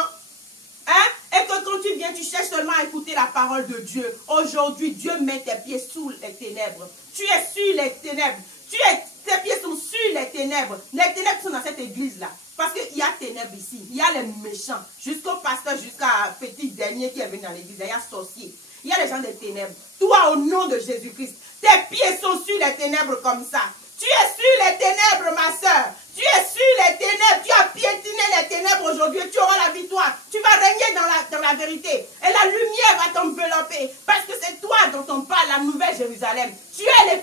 hein? Et que quand tu viens, tu cherches seulement à écouter la parole de Dieu. Aujourd'hui, Dieu met tes pieds sous les ténèbres. Tu es sur les ténèbres. Tes pieds sont sur les ténèbres. Les ténèbres sont dans cette église-là. Parce qu'il y a ténèbres ici. Il y a les méchants. Jusqu'au pasteur, jusqu'à petit dernier qui est venu dans l'église. Il y a sorcier. Il y a les gens des ténèbres. Toi, au nom de Jésus-Christ, tes pieds sont sur les ténèbres comme ça. Tu es sur les ténèbres, ma soeur. Tu es sur les ténèbres. Tu as piétiné les ténèbres aujourd'hui. Tu auras la victoire. Tu vas régner dans la vérité. Et la lumière va t'envelopper. Parce que c'est toi dont on parle, la nouvelle Jérusalem. Tu es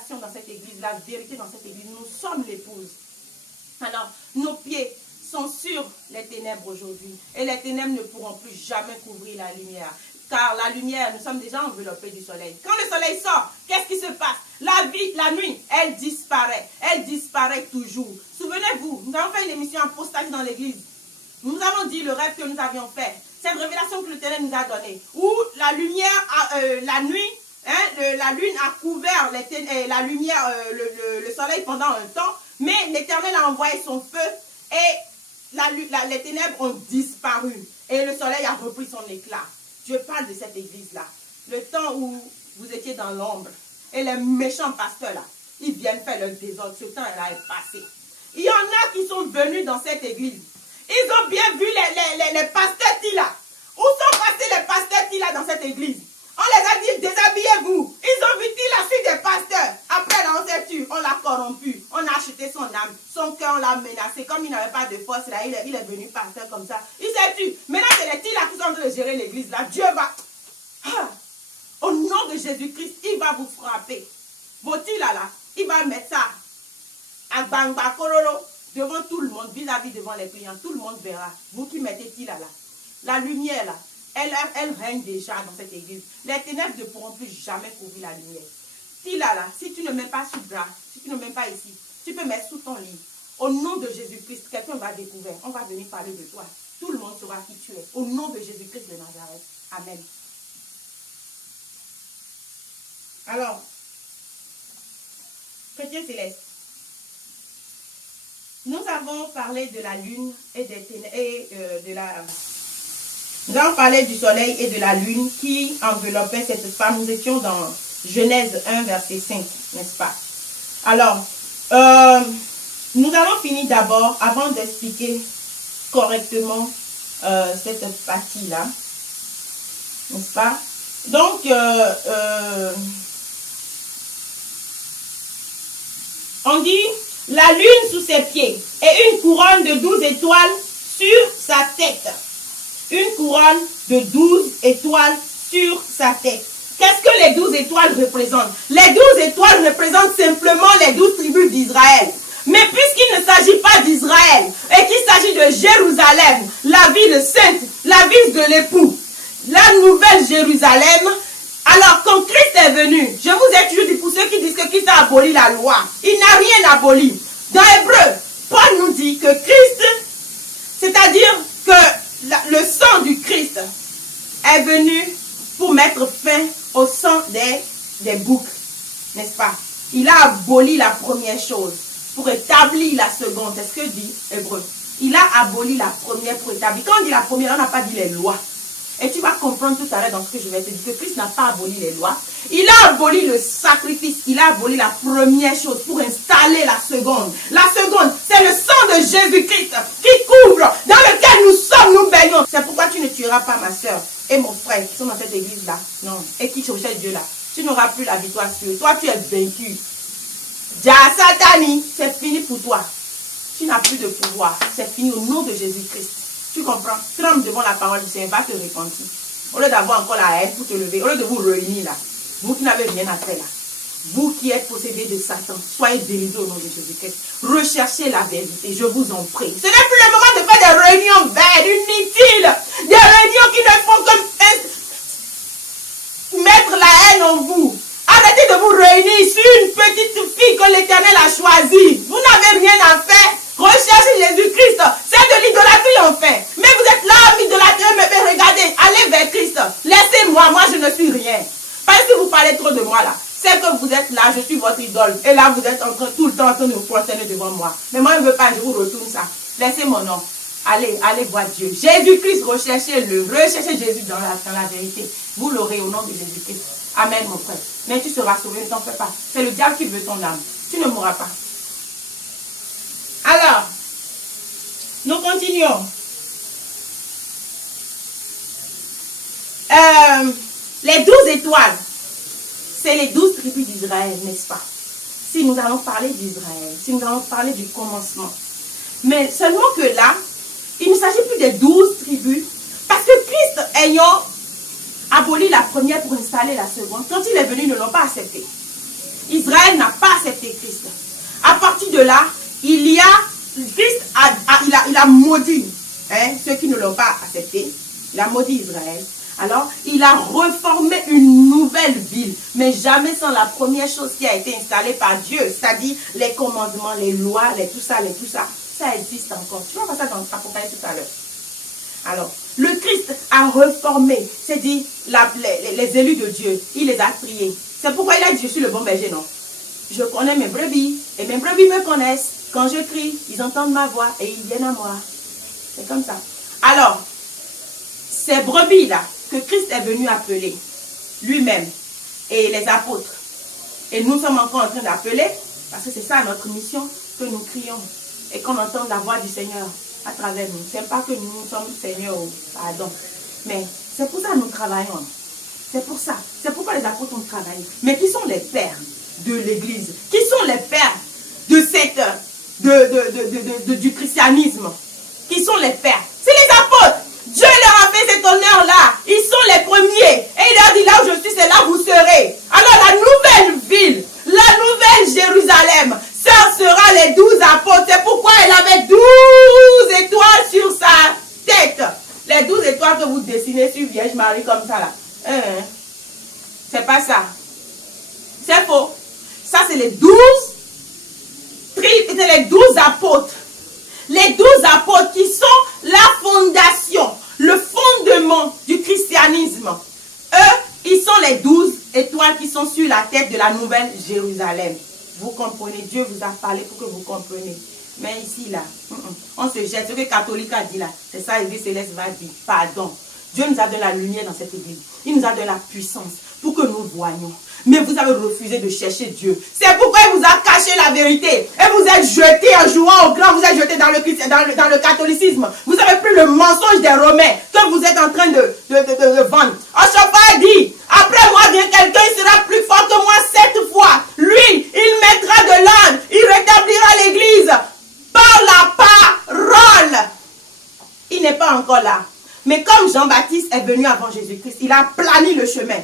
révélation dans cette église, la vérité dans cette église. Nous sommes l'épouse. Alors, nos pieds sont sur les ténèbres aujourd'hui. Et les ténèbres ne pourront plus jamais couvrir la lumière. Car la lumière, nous sommes déjà enveloppés du soleil. Quand le soleil sort, qu'est-ce qui se passe? La nuit, elle disparaît. Elle disparaît toujours. Souvenez-vous, nous avons fait une émission apostasie dans l'église. Nous avons dit le rêve que nous avions fait. Cette révélation que l'Éternel nous a donnée. Où la lumière, la nuit, la lune a couvert la lumière, le soleil pendant un temps. Mais l'Éternel a envoyé son feu et les ténèbres ont disparu. Et le soleil a repris son éclat. Je parle de cette église-là. Le temps où vous étiez dans l'ombre. Et les méchants pasteurs là, ils viennent faire leur désordre. Ce temps-là est passé. Il y en a qui sont venus dans cette église. Ils ont bien vu les pasteurs Tila. Où sont passés les pasteurs Tila dans cette église? On les a dit, déshabillez-vous. Ils ont vu Tila sur des pasteurs. Après, là, on s'est tué, on l'a corrompu. On a acheté son âme. Son cœur, on l'a menacé. Comme il n'avait pas de force, là, il est venu pasteur comme ça. Il s'est tué. Maintenant, c'est les Tila qui sont en train de gérer l'église. Là, Dieu va... Au nom de Jésus-Christ, il va vous frapper. Vos Tila, là, il va mettre ça à Bangba Kororo devant tout le monde, vis-à-vis devant les clients. Tout le monde verra. Vous qui mettez Tila, là, la lumière, là, elle règne déjà dans cette église. Les ténèbres ne pourront plus jamais couvrir la lumière. Tila, là, si tu ne mets pas sous bras, si tu ne mets pas ici, tu peux mettre sous ton lit. Au nom de Jésus-Christ, quelqu'un va découvrir. On va venir parler de toi. Tout le monde saura qui tu es. Au nom de Jésus-Christ de Nazareth. Amen. Alors, chrétien céleste, nous avons parlé de la lune et nous avons parlé du soleil et de la lune qui enveloppaient cette femme. Nous étions dans Genèse 1, verset 5, n'est-ce pas? Alors, nous allons finir d'abord, avant d'expliquer correctement cette partie-là, n'est-ce pas? Donc, on dit la lune sous ses pieds et une couronne de 12 étoiles sur sa tête. Une couronne de 12 étoiles sur sa tête. Qu'est-ce que les 12 étoiles représentent? Les 12 étoiles représentent simplement les 12 tribus d'Israël. Mais puisqu'il ne s'agit pas d'Israël et qu'il s'agit de Jérusalem, la ville sainte, la ville de l'époux, la nouvelle Jérusalem, alors quand Christ est venu, je vous ai toujours dit pour ceux qui disent que Christ a aboli la loi, il n'a rien aboli. Dans Hébreu, Paul nous dit que Christ, c'est-à-dire que le sang du Christ est venu pour mettre fin au sang des boucs, n'est-ce pas? Il a aboli la première chose pour établir la seconde. C'est ce que dit Hébreu. Il a aboli la première pour établir. Quand on dit la première, on n'a pas dit les lois. Et tu vas comprendre tout à l'heure dans ce que je vais te dire que Christ n'a pas aboli les lois. Il a aboli le sacrifice. Il a aboli la première chose pour installer la seconde. La seconde, c'est le sang de Jésus-Christ qui couvre, dans lequel nous sommes, nous baignons. C'est pourquoi tu ne tueras pas ma soeur et mon frère qui sont dans cette église-là. Non. Et qui cherchent Dieu là. Tu n'auras plus la victoire sur eux. Toi, tu es vaincu. Dia Satani, c'est fini pour toi. Tu n'as plus de pouvoir. C'est fini au nom de Jésus-Christ. Tu comprends? Tremble devant la parole du Seigneur, va te repentir. Au lieu d'avoir encore la haine pour te lever, au lieu de vous réunir là, vous qui n'avez rien à faire là, vous qui êtes possédés de Satan, soyez délivrés au nom de Jésus-Christ. Recherchez la vérité, je vous en prie. Ce n'est plus le moment de faire des réunions vaines, inutiles, des réunions qui ne font que mettre la haine en vous. Arrêtez de vous réunir sur une petite fille que l'Éternel a choisie. Vous n'avez rien à faire. Recherchez Jésus-Christ. C'est de l'idolâtrie en fait. Mais vous êtes là, idolâtrés, mais regardez, allez vers Christ. Laissez-moi, moi je ne suis rien. Parce que vous parlez trop de moi là. C'est que vous êtes là, je suis votre idole. Et là, vous êtes tout le temps en train de vous prosterner devant moi. Mais moi, je ne veux pas, je vous retourne ça. Laissez mon nom. Allez voir Dieu. Jésus-Christ, recherchez-le. Recherchez Jésus dans la vérité. Vous l'aurez au nom de Jésus-Christ. Amen, mon frère. Mais tu seras sauvé, ne t'en fais pas. C'est le diable qui veut ton âme. Tu ne mourras pas. Alors, nous continuons. Les 12 étoiles, c'est les 12 tribus d'Israël, n'est-ce pas? Si nous allons parler d'Israël, si nous allons parler du commencement. Mais seulement que là, il ne s'agit plus des 12 tribus, parce que Christ ayant aboli la première pour installer la seconde, quand il est venu, ils ne l'ont pas accepté. Israël n'a pas accepté Christ. À partir de là, Christ a maudit ceux qui ne l'ont pas accepté. Il a maudit Israël. Alors, il a reformé une nouvelle ville, mais jamais sans la première chose qui a été installée par Dieu, c'est-à-dire les commandements, les lois, tout ça. Ça existe encore. Tu vois pas ça dans l'Apocalypse tout à l'heure. Alors, le Christ a reformé, c'est-à-dire les élus de Dieu. Il les a triés. C'est pourquoi il a dit, je suis le bon berger, non? Je connais mes brebis, et mes brebis me connaissent. Quand je crie, ils entendent ma voix, et ils viennent à moi. C'est comme ça. Alors, ces brebis-là, que Christ est venu appeler lui-même et les apôtres. Et nous sommes encore en train d'appeler, parce que c'est ça notre mission, que nous crions et qu'on entende la voix du Seigneur à travers nous. Ce n'est pas que nous sommes Seigneur, pardon, mais c'est pour ça que nous travaillons. C'est pour ça. C'est pourquoi les apôtres ont travaillé. Mais qui sont les pères de l'Église? Qui sont les pères de du christianisme? Qui sont les pères? C'est les apôtres. Dieu leur a fait cet honneur-là. Ils sont les premiers. Et il leur dit, là où je suis, c'est là où vous serez. Alors la nouvelle ville, la nouvelle Jérusalem, ça sera les 12 apôtres. C'est pourquoi elle avait 12 étoiles sur sa tête. Les 12 étoiles que vous dessinez sur Vierge Marie comme ça là. C'est pas ça. C'est faux. Ça c'est les 12 apôtres. Les 12 apôtres qui sont la fondation, le fondement du christianisme. Eux, ils sont les 12 étoiles qui sont sur la tête de la nouvelle Jérusalem. Vous comprenez, Dieu vous a parlé pour que vous compreniez. Mais ici, là, on se jette. Ce que le catholique a dit là, c'est ça, l'Église céleste va dire. Pardon. Dieu nous a donné la lumière dans cette église. Il nous a donné la puissance pour que nous voyions. Mais vous avez refusé de chercher Dieu. C'est pourquoi il vous a caché la vérité. Et vous êtes jeté en jouant au grand. Vous êtes jeté dans le catholicisme. Vous avez pris le mensonge des Romains que vous êtes en train de vendre. Oshofa dit, après moi vient quelqu'un, il sera plus fort que moi 7 fois. Lui, il mettra de l'ordre. Il rétablira l'église par la parole. Il n'est pas encore là. Mais comme Jean-Baptiste est venu avant Jésus-Christ, il a plani le chemin.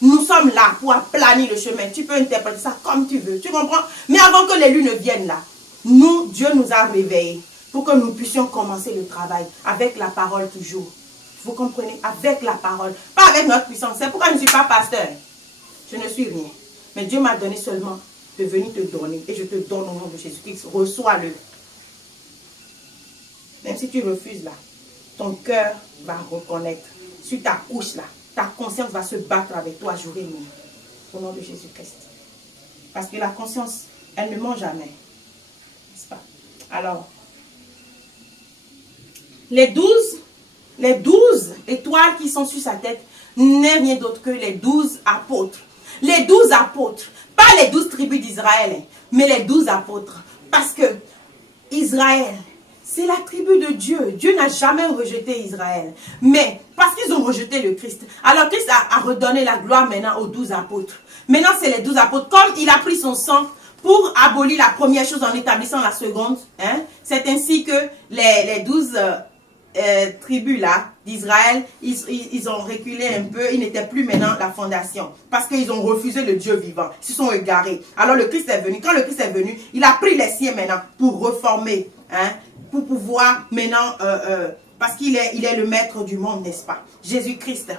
Nous sommes là pour aplanir le chemin. Tu peux interpréter ça comme tu veux. Tu comprends? Mais avant que l'élu ne vienne là, Dieu nous a réveillés pour que nous puissions commencer le travail avec la parole toujours. Vous comprenez? Avec la parole. Pas avec notre puissance. C'est pourquoi je ne suis pas pasteur. Je ne suis rien. Mais Dieu m'a donné seulement de venir te donner. Et je te donne au nom de Jésus-Christ. Reçois-le. Même si tu refuses là, ton cœur va reconnaître. Sur ta couche là, ta conscience va se battre avec toi jour et nuit. Au nom de Jésus-Christ. Parce que la conscience, elle ne ment jamais. N'est-ce pas? Alors, les 12 étoiles qui sont sur sa tête n'est rien d'autre que les 12 apôtres. Les 12 apôtres. Pas les 12 tribus d'Israël, mais les 12 apôtres. Parce que Israël, c'est la tribu de Dieu. Dieu n'a jamais rejeté Israël. Mais parce qu'ils ont rejeté le Christ. Alors Christ a redonné la gloire maintenant aux 12 apôtres. Maintenant c'est les 12 apôtres. Comme il a pris son sang pour abolir la première chose en établissant la seconde. C'est ainsi que les 12 tribus là d'Israël, ils ont reculé un peu. Ils n'étaient plus maintenant la fondation. Parce qu'ils ont refusé le Dieu vivant. Ils se sont égarés. Alors le Christ est venu. Quand le Christ est venu, il a pris les siens maintenant pour reformer. Pour pouvoir maintenant, parce qu'il est le maître du monde, n'est-ce pas? Jésus-Christ,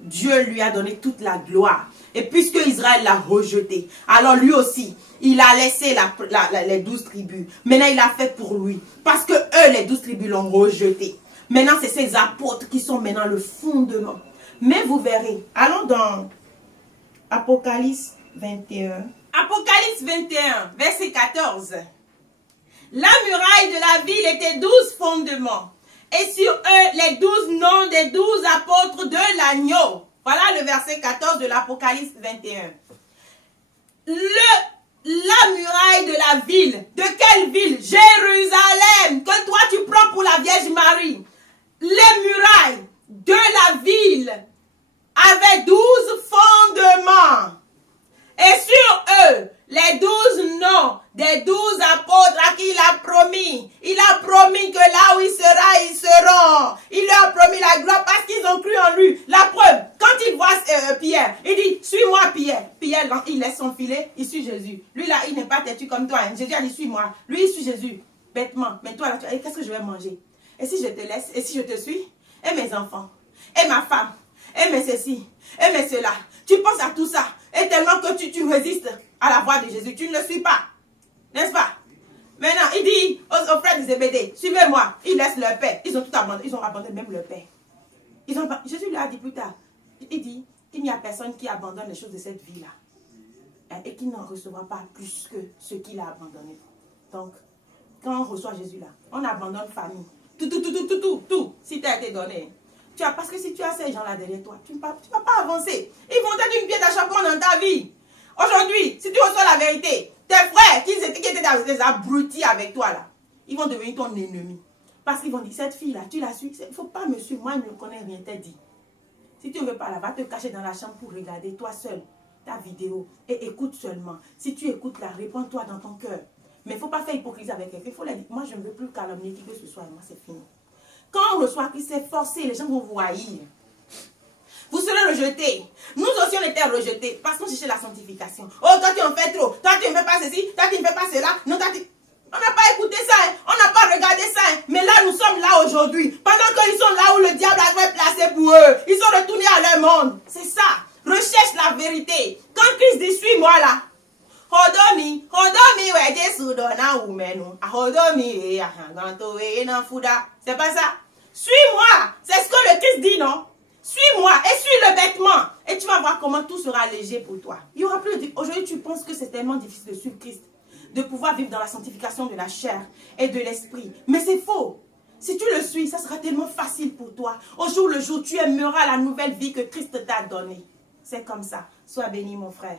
Dieu lui a donné toute la gloire. Et puisque Israël l'a rejeté, alors lui aussi, il a laissé les 12 tribus. Maintenant, il a fait pour lui. Parce que eux, les 12 tribus, l'ont rejeté. Maintenant, c'est ces apôtres qui sont maintenant le fondement. Mais vous verrez, allons dans Apocalypse 21. Apocalypse 21, verset 14. La muraille de la ville était 12 fondements. Et sur eux, les 12 noms des 12 apôtres de l'agneau. Voilà le verset 14 de l'Apocalypse 21. La muraille de la ville. De quelle ville? Jérusalem. Que toi tu prends pour la Vierge Marie. Les murailles de la ville avaient 12 fondements. Et sur eux, les 12 noms des 12 apôtres à qui il a promis. Il a promis que là où il sera, ils seront. Il leur a promis la gloire parce qu'ils ont cru en lui. La preuve, quand il voit Pierre, il dit, suis-moi Pierre. Pierre, il laisse son filet, il suit Jésus. il n'est pas têtu comme toi. Hein. Jésus a dit, suis-moi. Lui, il suit Jésus. Bêtement. Mais toi, là, qu'est-ce que je vais manger? Et si je te laisse? Et si je te suis? Et mes enfants? Et ma femme? Et mes ceci? Et mes cela? Tu penses à tout ça. Et tellement que tu résistes à la voix de Jésus. Tu ne le suis pas. N'est-ce pas? Maintenant, il dit aux frères de Zébédée, suivez-moi. Ils laissent leur père. Ils ont tout abandonné. Ils ont abandonné même leur père. Jésus lui a dit plus tard, il dit, il n'y a personne qui abandonne les choses de cette vie-là. Et qui n'en recevra pas plus que ce qu'il a abandonné. Donc, quand on reçoit Jésus là, on abandonne famille. Tout. Si tu as été donné. Parce que si tu as ces gens-là derrière toi, tu ne vas pas avancer. Ils vont te donner une pied d'achoppement dans ta vie. Aujourd'hui, si tu reçois la vérité, tes frères qui étaient des abrutis avec toi là, ils vont devenir ton ennemi. Parce qu'ils vont dire, cette fille là, tu la suis. Il ne faut pas me suivre, moi je ne connais rien, t'as dit. Si tu ne veux pas là, va te cacher dans la chambre pour regarder toi seul ta vidéo et écoute seulement. Si tu écoutes là, réponds-toi dans ton cœur. Mais il ne faut pas faire hypocrisie avec quelqu'un. Il faut leur dire, moi je ne veux plus calomnier qui que ce soit, moi c'est fini. Quand on reçoit Christ, c'est forcé, les gens vont vous haïr. Vous serez rejetés. Nous aussi on était rejetés parce qu'on cherchait la sanctification. Oh, toi tu en fais trop, toi tu ne fais pas ceci, toi tu ne fais pas cela. Non, toi tu... On n'a pas écouté ça, hein. On n'a pas regardé ça. Hein. Mais là, nous sommes là aujourd'hui. Pendant qu'ils sont là où le diable avait placé pour eux. Ils sont retournés à leur monde. C'est ça. Recherche la vérité. Quand Christ dit, suis-moi là. Hodomi, ouais, Jésus donna oumenu. Hodomi, c'est pas ça. Suis-moi. C'est ce que le Christ dit, non? Suis-moi et suis le vêtement. Et tu vas voir comment tout sera léger pour toi. Il y aura plus de... Aujourd'hui, tu penses que c'est tellement difficile de suivre Christ, de pouvoir vivre dans la sanctification de la chair et de l'esprit. Mais c'est faux. Si tu le suis, ça sera tellement facile pour toi. Au jour le jour, tu aimeras la nouvelle vie que Christ t'a donnée. C'est comme ça. Sois béni, mon frère.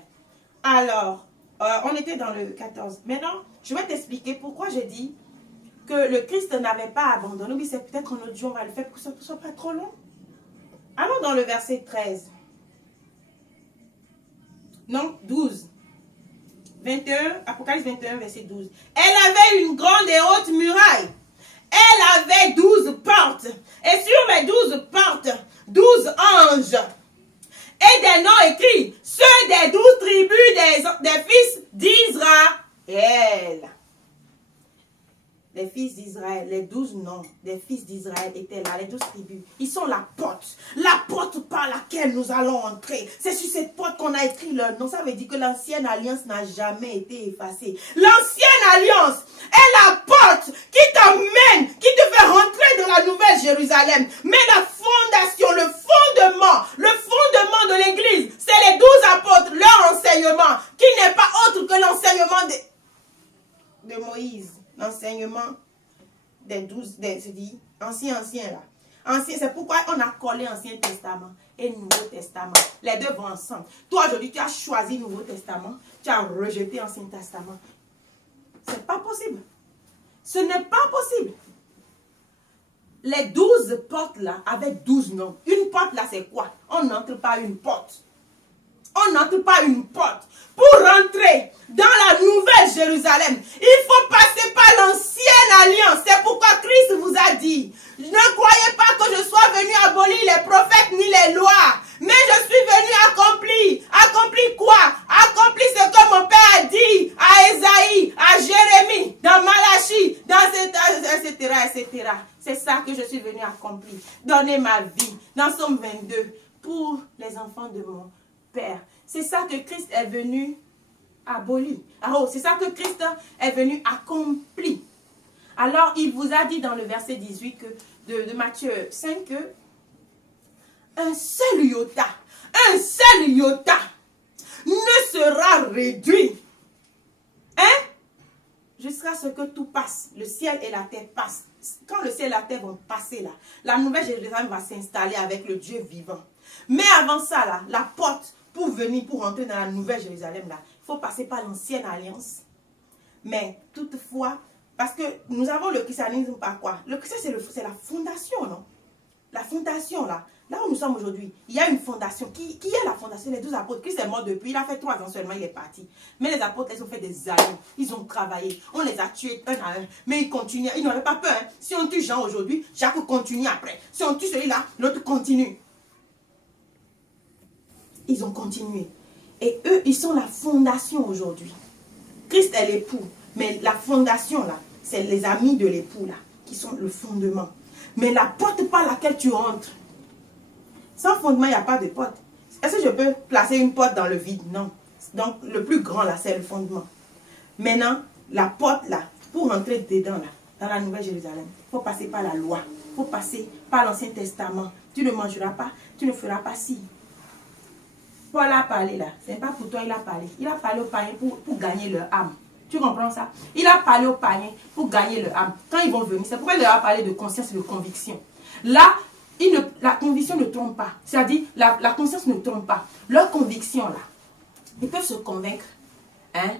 Alors, on était dans le 14. Maintenant, je vais t'expliquer pourquoi j'ai dit que le Christ n'avait pas abandonné. Oui, c'est peut-être un autre jour, on va le faire pour que ça ne soit pas trop long. Allons dans le verset 13. Non, 12. 21, Apocalypse 21, verset 12. Elle avait une grande et haute muraille. Elle avait 12 portes. Et sur les 12 portes, 12 anges. Et des noms écrits. Ceux des 12 tribus des fils d'Israël. Les fils d'Israël, les 12 noms des fils d'Israël étaient là, les 12 tribus. Ils sont la porte par laquelle nous allons entrer. C'est sur cette porte qu'on a écrit leur nom. Ça veut dire que l'ancienne alliance n'a jamais été effacée. L'ancienne alliance est la porte qui t'emmène, qui te fait rentrer dans la nouvelle Jérusalem. Mais la fondation, le fondement de l'église, c'est les 12 apôtres, leur enseignement, qui n'est pas autre que l'enseignement de Moïse. L'enseignement des 12, ancien là. Ancien, c'est pourquoi on a collé Ancien Testament et Nouveau Testament. Les deux vont ensemble. Toi, aujourd'hui, tu as choisi Nouveau Testament, tu as rejeté Ancien Testament. C'est pas possible. Ce n'est pas possible. Les 12 portes là, avec 12 noms. Une porte là, c'est quoi? On n'entre pas une porte. On n'entre pas une porte. Pour rentrer dans la nouvelle Jérusalem, il faut passer par l'ancienne alliance. C'est pourquoi Christ vous a dit, ne croyez pas que je sois venu abolir les prophètes ni les lois, mais je suis venu accomplir. Accomplir quoi? Accomplir ce que mon père a dit à Ésaïe, à Jérémie, dans Malachie, etc. C'est ça que je suis venu accomplir. Donner ma vie dans Somme 22 pour les enfants de mon Père. C'est ça que Christ est venu abolir. Alors, c'est ça que Christ est venu accomplir. Alors, il vous a dit dans le verset 18 de Matthieu 5 que un seul iota ne sera réduit. Hein? Jusqu'à ce que tout passe. Le ciel et la terre passent. Quand le ciel et la terre vont passer là, la nouvelle Jérusalem va s'installer avec le Dieu vivant. Mais avant ça là, la porte pour entrer dans la nouvelle Jérusalem là, il faut passer par l'ancienne alliance. Mais toutefois, parce que nous avons le christianisme par quoi? Le christianisme c'est la fondation, non? La fondation là où nous sommes aujourd'hui, il y a une fondation. Qui est la fondation? Les 12 apôtres. Christ est mort depuis, il a fait 3 ans seulement, il est parti. Mais les apôtres, ils ont fait des années, ils ont travaillé, on les a tués un à un. Mais ils continuent, ils n'avaient pas peur. Hein. Si on tue Jean aujourd'hui, Jacques continue après. Si on tue celui-là, l'autre continue. Ils ont continué. Et eux, ils sont la fondation aujourd'hui. Christ est l'époux. Mais la fondation, là, c'est les amis de l'époux, là, qui sont le fondement. Mais la porte par laquelle tu entres, sans fondement, il n'y a pas de porte. Est-ce que je peux placer une porte dans le vide? Non. Donc, le plus grand, là, c'est le fondement. Maintenant, la porte, là, pour entrer dedans, là, dans la Nouvelle Jérusalem, il faut passer par la loi. Il faut passer par l'Ancien Testament. Tu ne mangeras pas, tu ne feras pas ci. Paul a parlé, là. Ce n'est pas pour toi, il a parlé. Il a parlé aux païens pour gagner leur âme. Tu comprends ça? Il a parlé aux païens pour gagner leur âme. Quand ils vont venir, c'est pourquoi il leur a parlé de conscience et de conviction. Là, la conviction ne trompe pas. C'est-à-dire, la conscience ne trompe pas. Leur conviction, là, ils peuvent se convaincre, hein,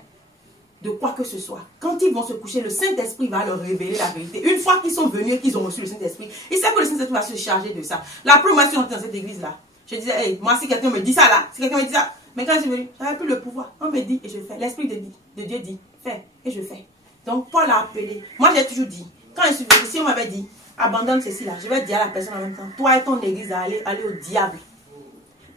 de quoi que ce soit. Quand ils vont se coucher, le Saint-Esprit va leur révéler la vérité. Une fois qu'ils sont venus et qu'ils ont reçu le Saint-Esprit, ils savent que le Saint-Esprit va se charger de ça. La première fois que je suis entrée dans cette église-là, je disais, hey, moi, si quelqu'un me dit ça là, si quelqu'un me dit ça, mais quand je suis venue, je n'avais plus le pouvoir. On me dit et je fais. L'Esprit de Dieu dit, fais et je fais. Donc, Paul a appelé. Moi, j'ai toujours dit, quand je suis venue, si on m'avait dit, abandonne ceci là, je vais dire à la personne en même temps, toi et ton église à aller au diable.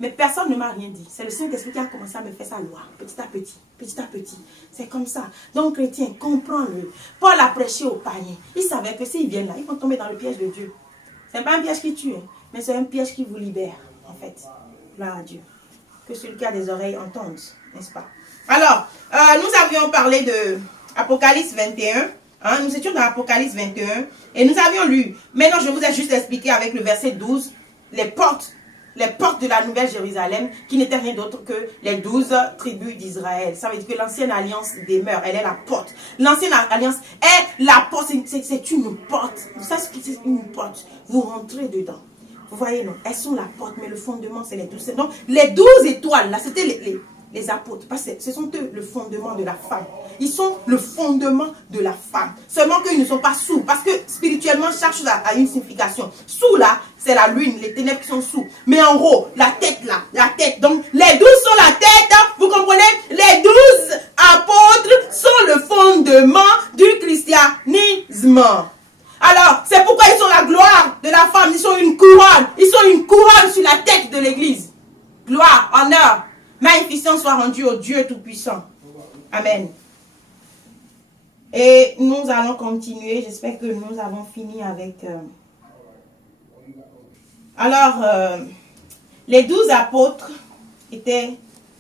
Mais personne ne m'a rien dit. C'est le Saint-Esprit qui a commencé à me faire sa loi, petit à petit, petit à petit. C'est comme ça. Donc, chrétien, comprends-le. Paul a prêché aux païens. Il savait que s'ils viennent là, ils vont tomber dans le piège de Dieu. Ce n'est pas un piège qui tue, hein, mais c'est un piège qui vous libère, en fait. Gloire à Dieu. Que celui qui a des oreilles entende, n'est-ce pas? Alors, nous avions parlé de Apocalypse 21. Hein, nous étions dans Apocalypse 21 et nous avions lu. Maintenant, je vous ai juste expliqué avec le verset 12 les portes de la Nouvelle Jérusalem qui n'étaient rien d'autre que les 12 tribus d'Israël. Ça veut dire que l'ancienne alliance demeure, elle est la porte. L'ancienne alliance est la porte, c'est une porte. Vous savez ce que c'est une porte? Vous rentrez dedans. Vous voyez, non? Elles sont la porte, mais le fondement, c'est les 12. Donc, les 12 étoiles, là, c'était les apôtres. Parce que ce sont eux le fondement de la femme. Ils sont le fondement de la femme. Seulement qu'ils ne sont pas sous. Parce que spirituellement, chaque chose a une signification. Sous, là, c'est la lune, les ténèbres qui sont sous. Mais en haut, la tête, là, la tête. Donc, les 12 sont la tête. Hein, vous comprenez? Les 12 apôtres sont le fondement du christianisme. Alors, c'est pourquoi ils sont la gloire de la femme. Ils sont une couronne. Ils sont une couronne sur la tête de l'église. Gloire, honneur, magnificence soit rendue au Dieu Tout-Puissant. Amen. Et nous allons continuer. J'espère que nous avons fini avec... Alors, les 12 apôtres étaient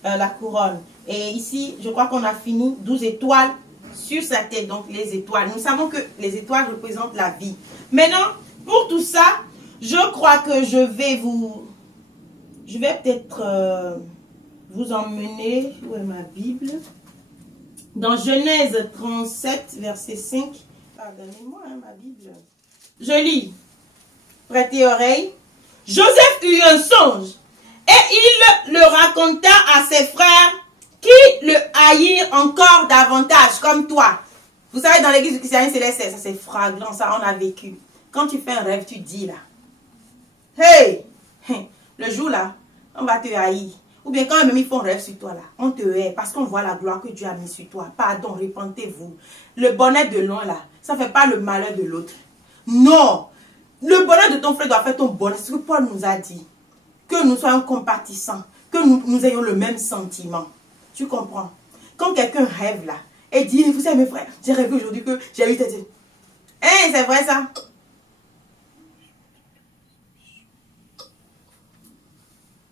la couronne. Et ici, je crois qu'on a fini 12 étoiles sur sa tête, donc les étoiles. Nous savons que les étoiles représentent la vie. Maintenant, pour tout ça, je crois que je vais peut-être vous emmener, où est ma Bible? Dans Genèse 37, verset 5. Pardonnez-moi, hein, ma Bible. Je lis. Prêtez oreille. Joseph eut un songe et il le raconta à ses frères qui le haïrent encore davantage, comme toi. Vous savez, dans l'église du christianisme, ça c'est fraglant, ça on a vécu. Quand tu fais un rêve, tu dis là, hey, le jour là, on va te haïr. Ou bien quand même ils font un rêve sur toi là, on te hait parce qu'on voit la gloire que Dieu a mis sur toi. Pardon, repentez-vous. Le bonheur de l'un là, ça ne fait pas le malheur de l'autre. Non, le bonheur de ton frère doit faire ton bonheur. C'est ce que Paul nous a dit. Que nous soyons compatissants, que nous ayons le même sentiment. Tu comprends? Quand quelqu'un rêve là, et dit, vous savez mes frères, j'ai rêvé aujourd'hui que j'ai eu tête. Hein, c'est vrai ça?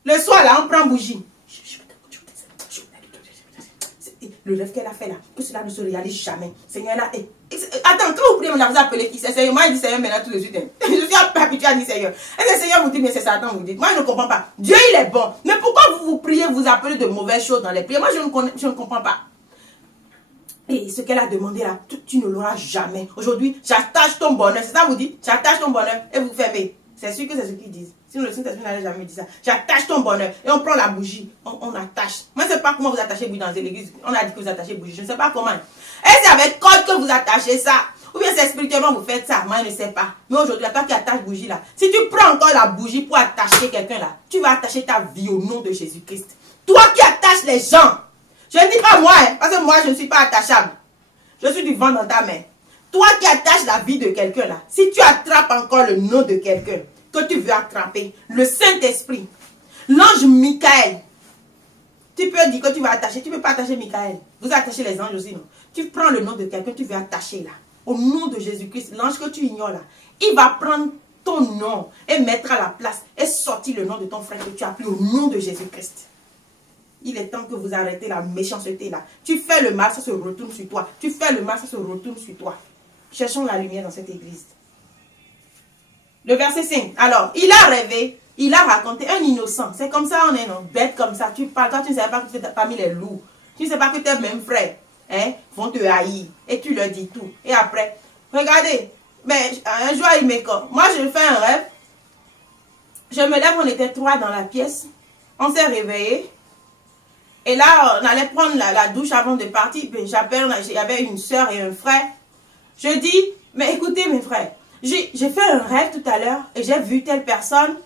Le soir là, on prend bougie. Le rêve qu'elle a fait là, que cela ne se réalise jamais. Seigneur là, attends, quand vous priez, vous appelez qui? C'est Seigneur. Moi, je dis Seigneur maintenant tout de suite. Je suis habitué à dire Seigneur. Et le Seigneur vous dit, mais c'est Satan, vous dites. Moi, je ne comprends pas. Dieu, il est bon. Mais pourquoi vous priez, vous appelez de mauvaises choses dans les prières? Moi, je ne comprends pas. Et ce qu'elle a demandé là, tu ne l'auras jamais. Aujourd'hui, j'attache ton bonheur. C'est ça vous dites? J'attache ton bonheur et vous fermez. C'est sûr que c'est ce qu'ils disent. Sinon, le Saint-Esprit n'allait jamais dire ça. J'attache ton bonheur. Et on prend la bougie. On attache. Moi, je ne sais pas comment vous attachez bougie dans l'église. On a dit que vous attachez bougie. Je ne sais pas comment. Est-ce c'est avec code que vous attachez ça? Ou bien c'est spirituellement vous faites ça? Moi, je ne sais pas. Mais aujourd'hui, toi qui attaches bougie là, si tu prends encore la bougie pour attacher quelqu'un là, tu vas attacher ta vie au nom de Jésus-Christ. Toi qui attaches les gens. Je ne dis pas moi, hein, parce que moi, je ne suis pas attachable. Je suis du vent dans ta main. Toi qui attaches la vie de quelqu'un là, si tu attrapes encore le nom de quelqu'un que tu veux attraper, le Saint-Esprit, l'ange Michael, tu peux dire que tu vas attacher, tu ne peux pas attacher Michael. Vous attachez les anges aussi, non? Tu prends le nom de quelqu'un, tu veux attacher là. Au nom de Jésus-Christ, l'ange que tu ignores là, il va prendre ton nom et mettre à la place et sortir le nom de ton frère que tu as appelé au nom de Jésus-Christ. Il est temps que vous arrêtez la méchanceté là. Tu fais le mal, ça se retourne sur toi. Tu fais le mal, ça se retourne sur toi. Cherchons la lumière dans cette église. Le verset 5. Alors, il a rêvé, il a raconté un innocent. C'est comme ça, on est non, bête comme ça. Tu parles, toi tu ne sais pas que tu es parmi les loups. Tu ne sais pas que tes mêmes frères vont te haïr. Et tu leur dis tout. Et après, regardez, mais un jour il m'écoute. Moi je fais un rêve. Je me lève, on était 3 dans la pièce. On s'est réveillés. Et là, on allait prendre la douche avant de partir. J'appelle, il y avait une soeur et un frère. Je dis, mais écoutez mes frères, j'ai fait un rêve tout à l'heure et j'ai vu telle personne.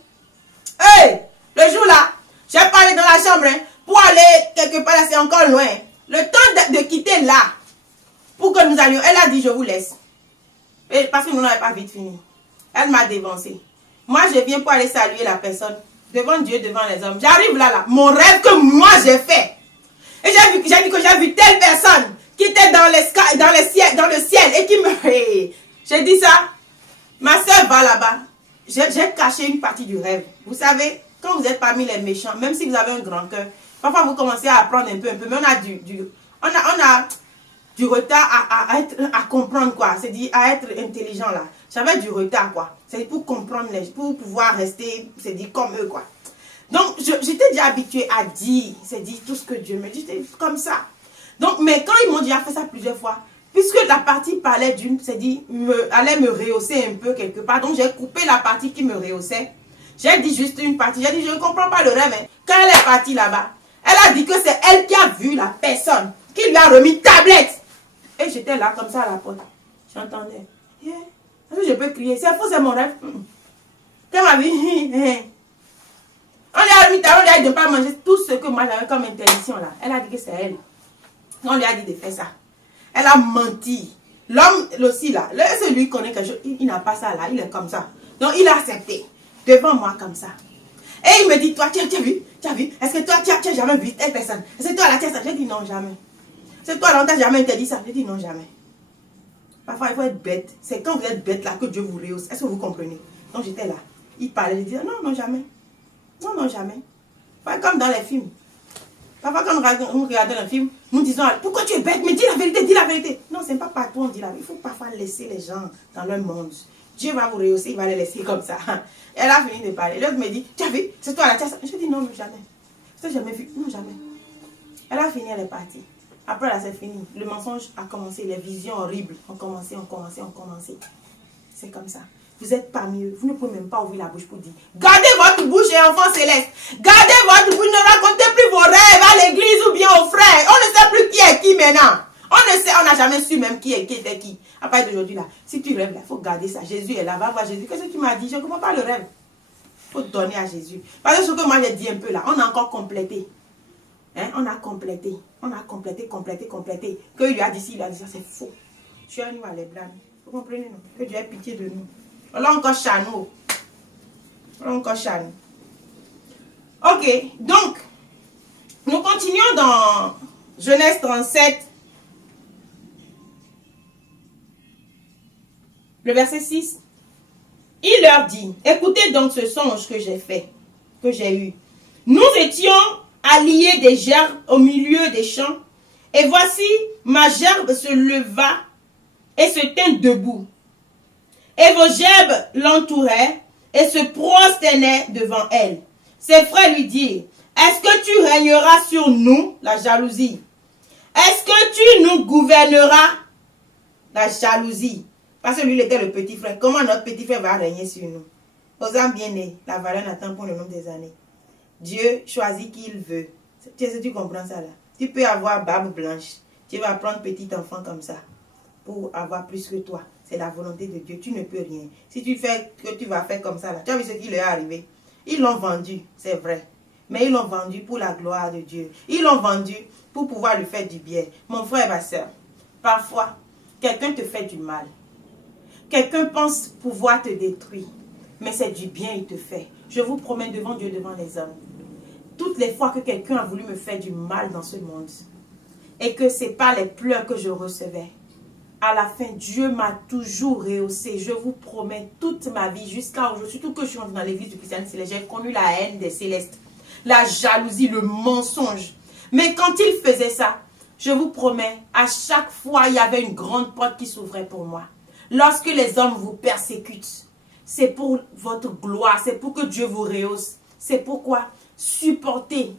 Hey, le jour là, j'ai parlé dans la chambre pour aller quelque part là, c'est encore loin. Le temps de quitter là, pour que nous allions, elle a dit, je vous laisse. Et parce que nous n'avons pas vite fini. Elle m'a dévancé. Moi, je viens pour aller saluer la personne. Devant Dieu, devant les hommes. J'arrive là. Mon rêve que moi j'ai fait. Et j'ai dit que j'ai vu telle personne qui était dans le ciel et qui me... J'ai dit ça. Ma soeur va là-bas. J'ai caché une partie du rêve. Vous savez, quand vous êtes parmi les méchants, même si vous avez un grand cœur, parfois vous commencez à apprendre un peu, mais on a du retard à comprendre quoi. C'est-à-dire à être intelligent là. J'avais du retard quoi. C'est pour comprendre, pour pouvoir rester, c'est-à-dire comme eux quoi. Donc j'étais déjà habituée à dire, c'est-à-dire tout ce que Dieu me dit, j'étais comme ça. Donc, mais quand ils m'ont déjà fait ça plusieurs fois, puisque la partie parlait d'une, c'est-à-dire allait me rehausser un peu quelque part, donc j'ai coupé la partie qui me rehaussait. J'ai dit juste une partie, j'ai dit je ne comprends pas le rêve. Hein. Quand elle est partie là-bas, elle a dit que c'est elle qui a vu la personne, qui lui a remis tablette. Et j'étais là comme ça à la porte. J'entendais. Yeah. Je peux crier. C'est faux, c'est mon rêve. Quand ma vie, on lui a mis tablette, on lui a dit de ne pas manger tout ce que moi j'avais comme interdiction là. Elle a dit que c'est elle. On lui a dit de faire ça. Elle a menti. L'homme aussi là, celui connaît quelque chose, il n'a pas ça là, il est comme ça. Donc il a accepté. Devant moi comme ça. Et il me dit, toi, tu as vu? Est-ce que toi, tu as jamais vu telle personne? Est-ce que toi, là, tu as ça? J'ai dit non, jamais. C'est toi, là, on t'a jamais interdit ça? J'ai dit non, jamais. Parfois, il faut être bête. C'est quand vous êtes bête là que Dieu vous rehausse. Est-ce que vous comprenez? Donc j'étais là. Il parlait, je disais non, non, jamais. Non, non, jamais. Pas comme dans les films. Parfois, quand on regarde un film, nous disons, pourquoi tu es bête? Mais dis la vérité, dis la vérité. Non, c'est pas partout on dit la vérité. Il faut parfois laisser les gens dans leur monde. Dieu va vous rehausser, il va les laisser comme ça. Elle a fini de parler. L'autre me dit, tu as vu? C'est toi là, tu as ça. Je dis non, jamais. Je t'ai jamais vu. Non, jamais. Elle a fini, elle est partie. Après là, c'est fini. Le mensonge a commencé. Les visions horribles ont commencé. C'est comme ça. Vous êtes parmi eux. Vous ne pouvez même pas ouvrir la bouche pour dire. Gardez votre bouche et enfants célestes. Gardez votre bouche. Ne racontez plus vos rêves à l'église ou bien aux frères. On ne sait plus qui est qui maintenant. On ne sait, on n'a jamais su même qui était qui. À partir d'aujourd'hui là, si tu rêves là, il faut garder ça. Jésus est là, va voir Jésus. Qu'est-ce que tu m'as dit? Je ne comprends pas le rêve. Il faut donner à Jésus. Parce que ce que moi j'ai dit un peu là, on a encore complété. Hein? On a complété. Que il lui a dit ci, il lui a dit ça, c'est faux. Tu es nous à les blâmer. Vous comprenez non? Que Dieu ait pitié de nous. On l'a encore chanou. Ok, donc, nous continuons dans Genèse 37. Le verset 6, il leur dit, écoutez donc ce songe que j'ai fait, que j'ai eu. Nous étions alliés des gerbes au milieu des champs, et voici ma gerbe se leva et se tint debout. Et vos gerbes l'entouraient et se prosternaient devant elle. Ses frères lui dirent, est-ce que tu régneras sur nous, la jalousie? Est-ce que tu nous gouverneras, la jalousie? Parce que lui, il était le petit frère. Comment notre petit frère va régner sur nous? Aux âmes bien-nés, la valeur n'attend pas le nombre des années. Dieu choisit qui il veut. Tu comprends ça là? Tu peux avoir barbe blanche. Tu vas prendre petit enfant comme ça pour avoir plus que toi. C'est la volonté de Dieu. Tu ne peux rien. Si tu fais que tu vas faire comme ça là, tu as vu ce qui leur est arrivé? Ils l'ont vendu, c'est vrai. Mais ils l'ont vendu pour la gloire de Dieu. Ils l'ont vendu pour pouvoir lui faire du bien. Mon frère et ma soeur, parfois, quelqu'un te fait du mal. Quelqu'un pense pouvoir te détruire, mais c'est du bien il te fait. Je vous promets devant Dieu, devant les hommes, toutes les fois que quelqu'un a voulu me faire du mal dans ce monde, et que ce n'est pas les pleurs que je recevais. À la fin, Dieu m'a toujours rehaussé. Je vous promets, toute ma vie, jusqu'à aujourd'hui, surtout que je suis dans l'église du christianisme céleste, j'ai connu la haine des célestes, la jalousie, le mensonge. Mais quand il faisait ça, je vous promets, à chaque fois, il y avait une grande porte qui s'ouvrait pour moi. Lorsque les hommes vous persécutent, c'est pour votre gloire, c'est pour que Dieu vous rehausse. C'est pourquoi supportez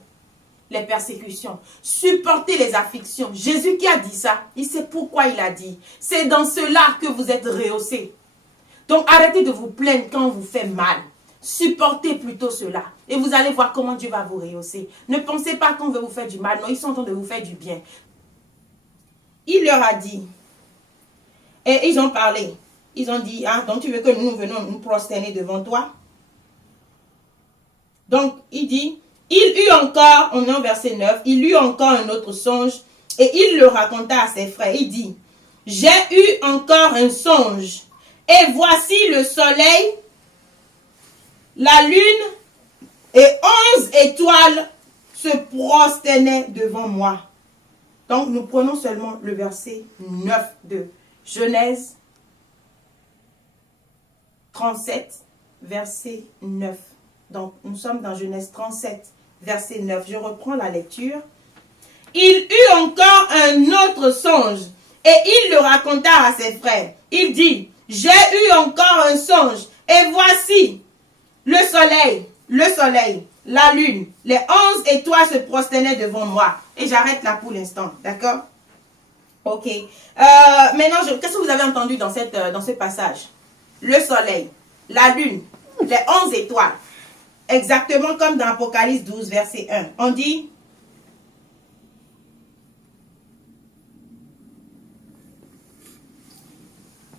les persécutions, supportez les afflictions. Jésus qui a dit ça, il sait pourquoi il a dit. C'est dans cela que vous êtes rehaussés. Donc arrêtez de vous plaindre quand on vous fait mal. Supportez plutôt cela. Et vous allez voir comment Dieu va vous rehausser. Ne pensez pas qu'on veut vous faire du mal. Non, ils sont en train de vous faire du bien. Il leur a dit. Et ils ont parlé. Ils ont dit, ah, donc tu veux que nous venons nous prosterner devant toi? Donc, il dit, il eut encore, on est au verset 9, il eut encore un autre songe et il le raconta à ses frères. Il dit, j'ai eu encore un songe et voici le soleil, la lune et 11 étoiles se prosternaient devant moi. Donc, nous prenons seulement le verset 9 de Genèse 37, verset 9. Donc, nous sommes dans Genèse 37, verset 9. Je reprends la lecture. Il eut encore un autre songe et il le raconta à ses frères. Il dit, j'ai eu encore un songe et voici le soleil, la lune, les 11 étoiles se prosternaient devant moi. Et j'arrête là pour l'instant, d'accord? Ok. Maintenant, qu'est-ce que vous avez entendu dans ce passage? Le soleil, la lune, les 11 étoiles. Exactement comme dans Apocalypse 12, verset 1. On dit,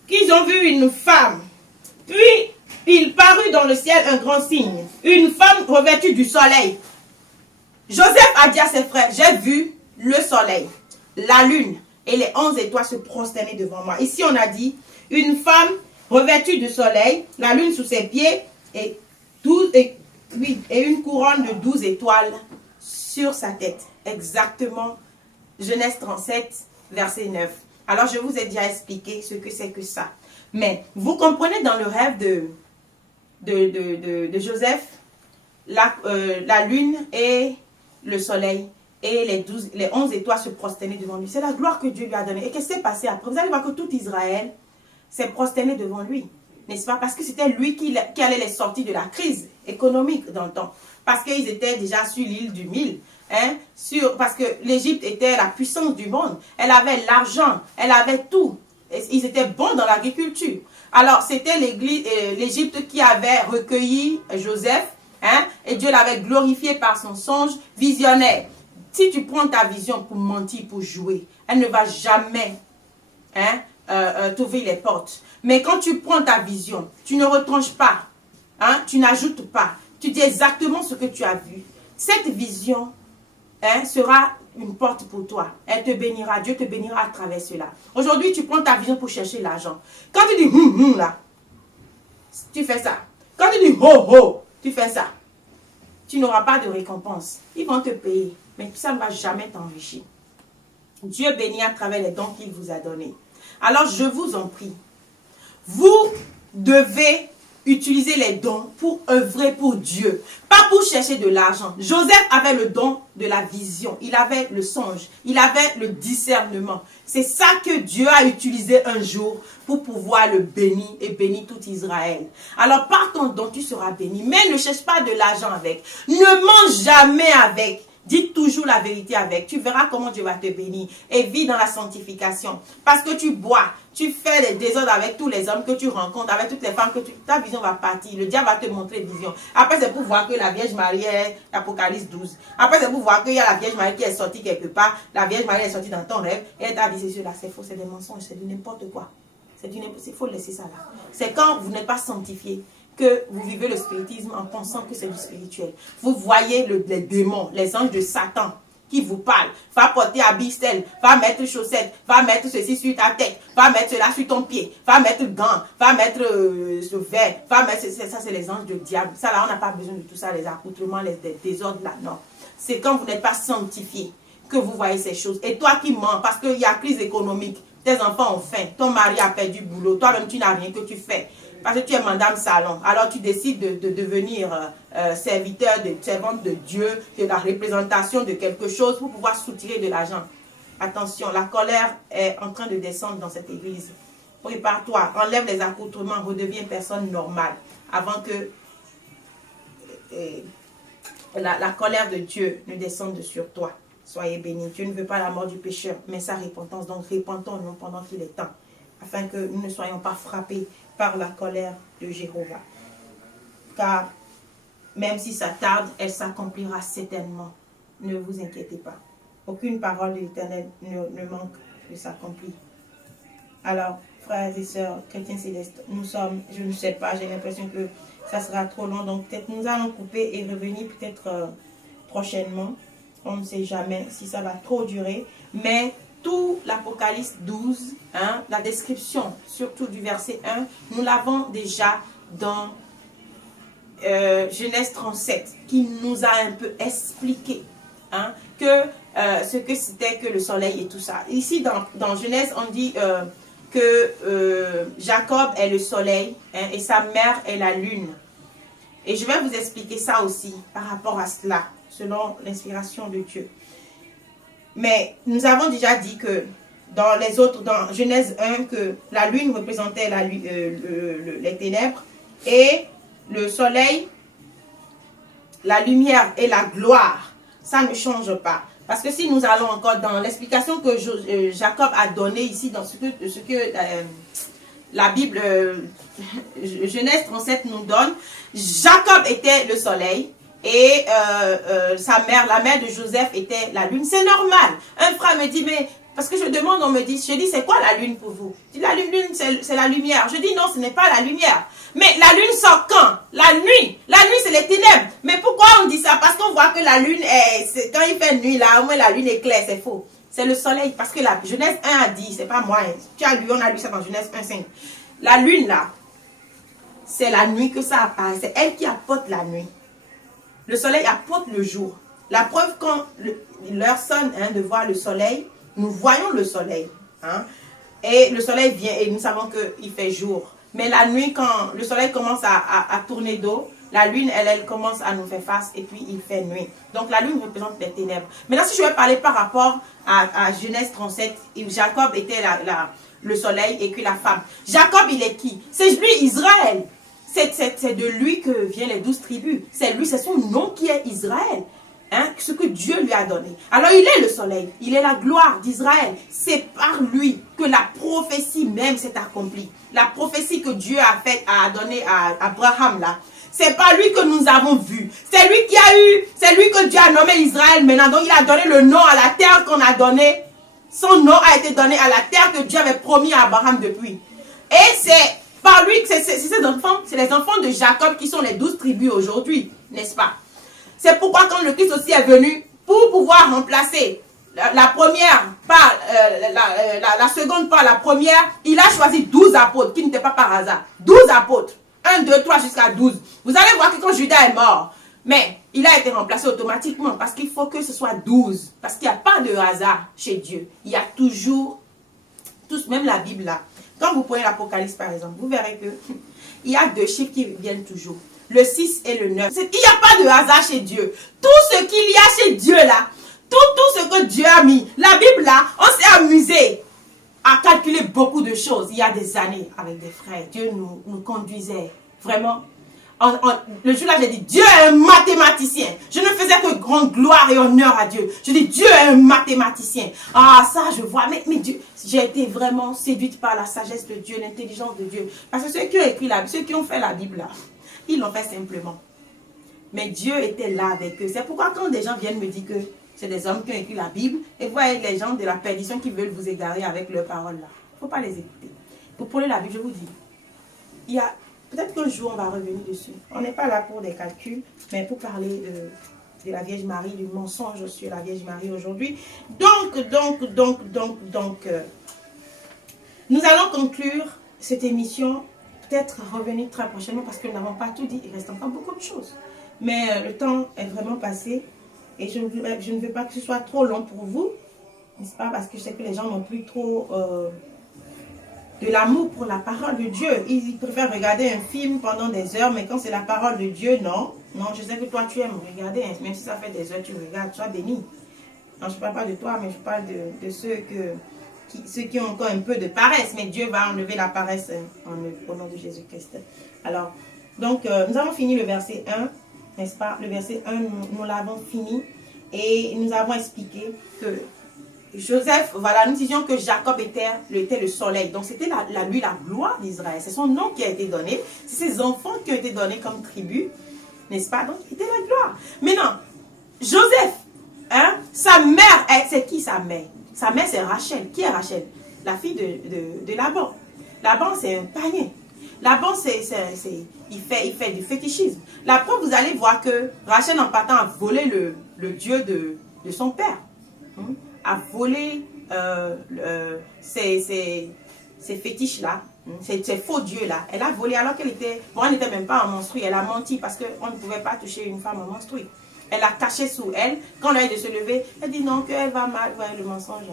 qu'ils ont vu une femme. Puis, il parut dans le ciel un grand signe. Une femme revêtue du soleil. Joseph a dit à ses frères, j'ai vu le soleil, la lune et les 11 étoiles se prosterner devant moi. Ici, on a dit, une femme revêtue du soleil, la lune sous ses pieds et une couronne de 12 étoiles sur sa tête. Exactement, Genèse 37, verset 9. Alors, je vous ai déjà expliqué ce que c'est que ça. Mais, vous comprenez dans le rêve de Joseph, la lune et le soleil et les 11 étoiles se prosternaient devant lui. C'est la gloire que Dieu lui a donnée. Et qu'est-ce qui s'est passé après? Vous allez voir que tout Israël s'est prosterné devant lui. N'est-ce pas? Parce que c'était lui qui allait les sortir de la crise économique dans le temps. Parce qu'ils étaient déjà sur l'île du Nil. Hein, parce que l'Égypte était la puissance du monde. Elle avait l'argent, elle avait tout. Ils étaient bons dans l'agriculture. Alors, c'était l'Égypte qui avait recueilli Joseph. Hein, et Dieu l'avait glorifié par son songe visionnaire. Si tu prends ta vision pour mentir, pour jouer, elle ne va jamais t'ouvrir les portes. Mais quand tu prends ta vision, tu ne retranches pas, hein, tu n'ajoutes pas, tu dis exactement ce que tu as vu. Cette vision sera une porte pour toi. Elle te bénira, Dieu te bénira à travers cela. Aujourd'hui, tu prends ta vision pour chercher l'argent. Quand tu dis là, tu fais ça. Quand tu dis ho, tu fais ça. Tu n'auras pas de récompense. Ils vont te payer, mais ça ne va jamais t'enrichir. Dieu bénit à travers les dons qu'il vous a donnés. Alors, je vous en prie, vous devez utiliser les dons pour œuvrer pour Dieu, pas pour chercher de l'argent. Joseph avait le don de la vision, il avait le songe, il avait le discernement. C'est ça que Dieu a utilisé un jour pour pouvoir le bénir et bénir tout Israël. Alors par ton don, tu seras béni, mais ne cherche pas de l'argent avec. Ne mange jamais avec. Dis toujours la vérité avec. Tu verras comment Dieu va te bénir. Et vis dans la sanctification. Parce que tu bois, tu fais des désordres avec tous les hommes que tu rencontres, avec toutes les femmes que ta vision va partir. Le diable va te montrer vision. Après, c'est pour voir que la Vierge Marie est Apocalypse 12. Après, c'est pour voir qu'il y a la Vierge Marie qui est sortie quelque part. La Vierge Marie est sortie dans ton rêve. Et elle t'a dit, c'est cela, c'est faux, c'est des mensonges, c'est du n'importe quoi. Il faut laisser ça là. C'est quand vous n'êtes pas sanctifié que vous vivez le spiritisme en pensant que c'est du spirituel. Vous voyez les démons, les anges de Satan qui vous parlent. Va porter habit sel, va mettre chaussettes, va mettre ceci sur ta tête, va mettre cela sur ton pied, va mettre gants, va mettre ce verre, va mettre ça, c'est les anges du diable. Ça là, on n'a pas besoin de tout ça, les accoutrements, les désordres là, non. C'est quand vous n'êtes pas sanctifié que vous voyez ces choses. Et toi qui mens, parce qu'il y a crise économique, tes enfants ont faim, ton mari a perdu boulot, toi-même tu n'as rien que tu fais. Parce que tu es madame salon, alors tu décides de devenir servante de Dieu, de la représentation de quelque chose pour pouvoir soutirer de l'argent. Attention, la colère est en train de descendre dans cette église. Prépare-toi, enlève les accoutrements, redeviens personne normale avant que la colère de Dieu ne descende sur toi. Soyez bénis. Dieu ne veut pas la mort du pécheur, mais sa repentance. Donc repentons-nous pendant qu'il est temps, afin que nous ne soyons pas frappés par la colère de Jéhovah. Car même si ça tarde, elle s'accomplira certainement. Ne vous inquiétez pas. Aucune parole de l'Éternel ne manque de s'accomplir. Alors, frères et sœurs, chrétiens célestes, nous sommes, je ne sais pas, j'ai l'impression que ça sera trop long. Donc peut-être nous allons couper et revenir peut-être prochainement. On ne sait jamais si ça va trop durer. Mais tout l'Apocalypse 12, hein, la description, surtout du verset 1, nous l'avons déjà dans Genèse 37, qui nous a un peu expliqué hein, que ce que c'était que le soleil et tout ça. Ici, dans Genèse, on dit que Jacob est le soleil hein, et sa mère est la lune. Et je vais vous expliquer ça aussi par rapport à cela, selon l'inspiration de Dieu. Mais nous avons déjà dit que dans les autres, dans Genèse 1, que la lune représentait les ténèbres et le soleil, la lumière et la gloire. Ça ne change pas. Parce que si nous allons encore dans l'explication que Jacob a donnée ici, dans ce que la Bible, Genèse 37 nous donne, Jacob était le soleil et sa mère, la mère de Joseph, était la lune. C'est normal. Un frère me dit, mais parce que je demande, on me dit, je dis, c'est quoi la lune pour vous? Je dis, la lune, c'est la lumière. Je dis, non, ce n'est pas la lumière. Mais la lune sort quand? La nuit. La nuit, c'est les ténèbres. Mais pourquoi on dit ça? Parce qu'on voit que la lune, quand il fait nuit, là, au moins la lune est claire, c'est faux. C'est le soleil. Parce que la Genèse 1 a dit, c'est pas moi, hein. Tu as lu, on a lu ça dans Genèse 1:5. La lune, là, c'est la nuit que ça apparaît. C'est elle qui apporte la nuit. Le soleil apporte le jour. La preuve, quand l'heure sonne hein, de voir le soleil, nous voyons le soleil. Hein, et le soleil vient et nous savons qu'il fait jour. Mais la nuit, quand le soleil commence à tourner d'eau, la lune, elle commence à nous faire face et puis il fait nuit. Donc la lune représente les ténèbres. Maintenant, si je vais parler par rapport à Genèse 37, Jacob était le soleil et puis la femme. Jacob, il est qui? C'est lui, Israël. C'est de lui que viennent les 12 tribus. C'est lui, c'est son nom qui est Israël. Hein, ce que Dieu lui a donné. Alors il est le soleil, il est la gloire d'Israël. C'est par lui que la prophétie même s'est accomplie. La prophétie que Dieu a donnée à Abraham là. C'est par lui que nous avons vu. C'est lui qui a eu, c'est lui que Dieu a nommé Israël maintenant. Donc il a donné le nom à la terre qu'on a donné. Son nom a été donné à la terre que Dieu avait promis à Abraham depuis. Et c'est par lui que c'est ces enfants, c'est les enfants de Jacob qui sont les 12 tribus aujourd'hui, n'est-ce pas? C'est pourquoi quand le Christ aussi est venu, pour pouvoir remplacer la première par la seconde par la première, il a choisi 12 apôtres, qui n'étaient pas par hasard. 12 apôtres. 1, 2, 3 jusqu'à 12. Vous allez voir que quand Judas est mort, mais il a été remplacé automatiquement parce qu'il faut que ce soit 12. Parce qu'il n'y a pas de hasard chez Dieu. Il y a toujours, même la Bible là. Quand vous prenez l'Apocalypse par exemple, vous verrez que il y a 2 chiffres qui viennent toujours. Le 6 et le 9. Il n'y a pas de hasard chez Dieu. Tout ce qu'il y a chez Dieu là, tout ce que Dieu a mis, la Bible là, on s'est amusé à calculer beaucoup de choses. Il y a des années avec des frères, Dieu nous conduisait vraiment. Le jour là, j'ai dit, Dieu est un mathématicien. Je ne faisais que grande gloire et honneur à Dieu. Je dis, Dieu est un mathématicien. Ah, ça, je vois. Mais Dieu, j'ai été vraiment séduite par la sagesse de Dieu, l'intelligence de Dieu. Parce que ceux qui ont écrit la Bible, ceux qui ont fait la Bible là, ils l'ont fait simplement. Mais Dieu était là avec eux. C'est pourquoi quand des gens viennent me dire que c'est des hommes qui ont écrit la Bible, et vous voyez les gens de la perdition qui veulent vous égarer avec leurs paroles là. Il ne faut pas les écouter. Pour prenez la Bible, je vous dis, il y a peut-être qu'un jour on va revenir dessus. On n'est pas là pour des calculs, mais pour parler de la Vierge Marie, du mensonge sur la Vierge Marie aujourd'hui. Donc, nous allons conclure cette émission. Peut-être revenir très prochainement parce que nous n'avons pas tout dit. Il reste encore beaucoup de choses. Mais le temps est vraiment passé. Et je ne veux pas que ce soit trop long pour vous, n'est-ce pas? Parce que je sais que les gens n'ont plus trop de l'amour pour la parole de Dieu. Ils préfèrent regarder un film pendant des heures, mais quand c'est la parole de Dieu, non. Non, je sais que toi, tu aimes regarder, même si ça fait des heures, tu regardes, sois béni. Non, je ne parle pas de toi, mais je parle de ceux qui ont encore un peu de paresse. Mais Dieu va enlever la paresse au nom de Jésus-Christ. Alors, donc, nous avons fini le verset 1, n'est-ce pas? Le verset 1, nous l'avons fini. Et nous avons expliqué que Joseph, voilà, nous disions que Jacob était le soleil. Donc, c'était lui, la gloire d'Israël. C'est son nom qui a été donné. C'est ses enfants qui ont été donnés comme tribu, n'est-ce pas? Donc, il était la gloire. Maintenant, Joseph, hein, sa mère, c'est qui sa mère? Sa mère, c'est Rachel. Qui est Rachel? La fille de Laban. Laban, c'est un païen. Laban, il fait du fétichisme. La preuve, vous allez voir que Rachel, en partant, a volé le Dieu de son père. A volé ces fétiches-là, ces faux dieux-là. Elle a volé alors qu'elle n'était même pas en menstruée. Elle a menti parce qu'on ne pouvait pas toucher une femme en menstruée. Elle a caché sous elle. Quand elle a de se lever, elle dit non, qu'elle va mal. Ouais, le mensonge.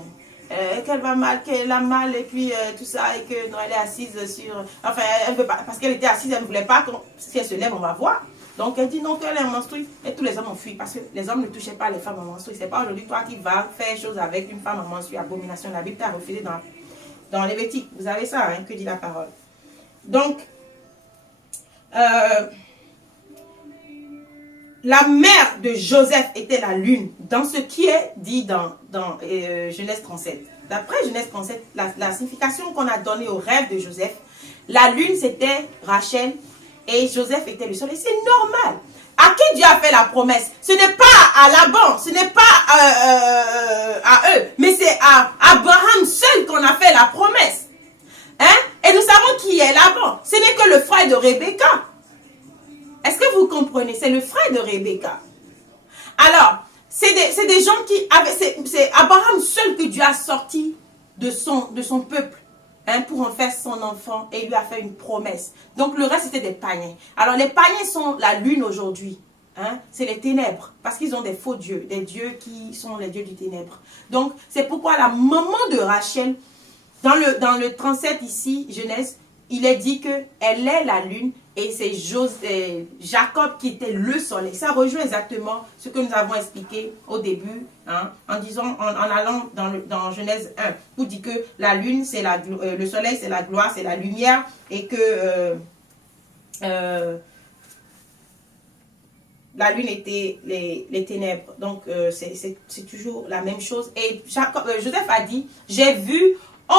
Qu'elle va mal, qu'elle a mal et puis tout ça. Et que non, elle est assise sur... Enfin, elle veut pas, parce qu'elle était assise, elle ne voulait pas que si elle se lève, on va voir. Donc elle dit non, qu'elle est menstruée. Et tous les hommes ont fui parce que les hommes ne touchaient pas les femmes en menstruée. C'est pas aujourd'hui toi qui vas faire chose avec une femme en menstruée. Abomination. La Bible t'a refusé dans Lévitique. Vous avez ça, hein, que dit la parole. Donc, la mère de Joseph était la lune, dans ce qui est dit dans Genèse 37. D'après Genèse 37, la signification qu'on a donnée au rêve de Joseph, la lune c'était Rachel et Joseph était le soleil. C'est normal. À qui Dieu a fait la promesse? Ce n'est pas à Laban, ce n'est pas à eux, mais c'est à Abraham seul qu'on a fait la promesse. Hein? Et nous savons qui est Laban. Ce n'est que le frère de Rebecca. Est-ce que vous comprenez? C'est le frère de Rebecca. Alors, c'est des gens qui avaient... C'est Abraham seul que Dieu a sorti de son peuple, hein, pour en faire son enfant, et lui a fait une promesse. Donc, le reste, c'était des païens. Alors, les païens sont la lune aujourd'hui. Hein, c'est les ténèbres, parce qu'ils ont des faux dieux, des dieux qui sont les dieux du ténèbre. Donc, c'est pourquoi la maman de Rachel, dans le 37 ici, Genèse, il est dit qu'elle est la lune et c'est Jacob qui était le soleil. Ça rejoint exactement ce que nous avons expliqué au début, hein, en allant dans Genèse 1, où dit que la lune, c'est le soleil, c'est la gloire, c'est la lumière, et que la lune était les ténèbres. Donc, c'est toujours la même chose. Et Joseph a dit, j'ai vu 11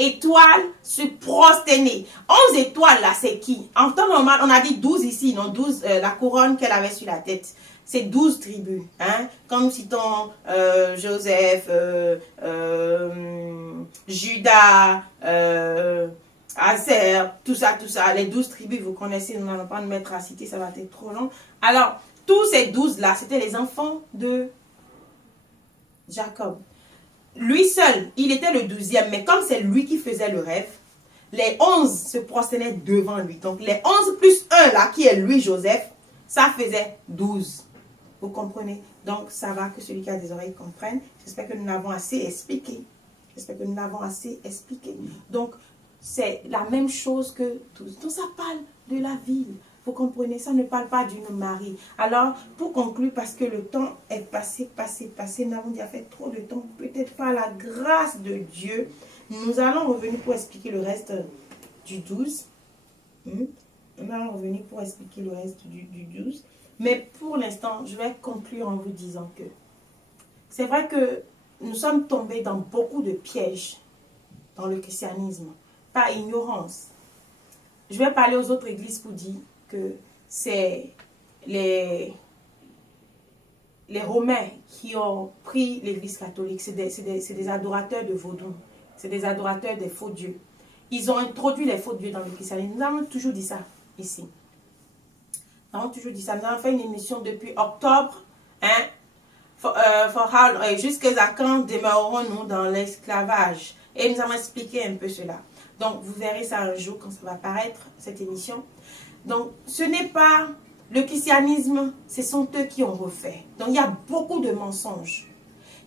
étoiles se prosterner. 11 étoiles là, c'est qui? En temps normal, on a dit 12 ici, non 12, la couronne qu'elle avait sur la tête. C'est 12 tribus. Hein? Comme citons Joseph, Judas, Aser, tout ça, les 12 tribus, vous connaissez, nous n'allons pas nous mettre à citer, ça va être trop long. Alors, tous ces 12 là, c'était les enfants de Jacob. Lui seul, il était le 12e, mais comme c'est lui qui faisait le rêve, les 11 se prosternaient devant lui. Donc les 11 plus 1 là, qui est lui, Joseph, ça faisait 12. Vous comprenez? Donc ça va que celui qui a des oreilles comprenne. J'espère que nous l'avons assez expliqué. Donc c'est la même chose que tout. Donc ça parle de la ville. Vous comprenez, ça ne parle pas d'une Marie. Alors, pour conclure, parce que le temps est passé, nous avons déjà fait trop de temps, peut-être par la grâce de Dieu, nous allons revenir pour expliquer le reste du 12. Nous allons revenir pour expliquer le reste du 12. Mais pour l'instant, je vais conclure en vous disant que c'est vrai que nous sommes tombés dans beaucoup de pièges dans le christianisme, par ignorance. Je vais parler aux autres églises pour dire que c'est les Romains qui ont pris l'église catholique. C'est des adorateurs de vaudou. C'est des adorateurs des faux dieux. Ils ont introduit les faux dieux dans le christianisme. Nous avons toujours dit ça ici. Nous avons toujours dit ça. Nous avons fait une émission depuis octobre. Hein, jusqu'à quand demeurerons-nous dans l'esclavage? Et nous avons expliqué un peu cela. Donc, vous verrez ça un jour quand ça va paraître, cette émission. Donc, ce n'est pas le christianisme, ce sont eux qui ont refait. Donc il y a beaucoup de mensonges.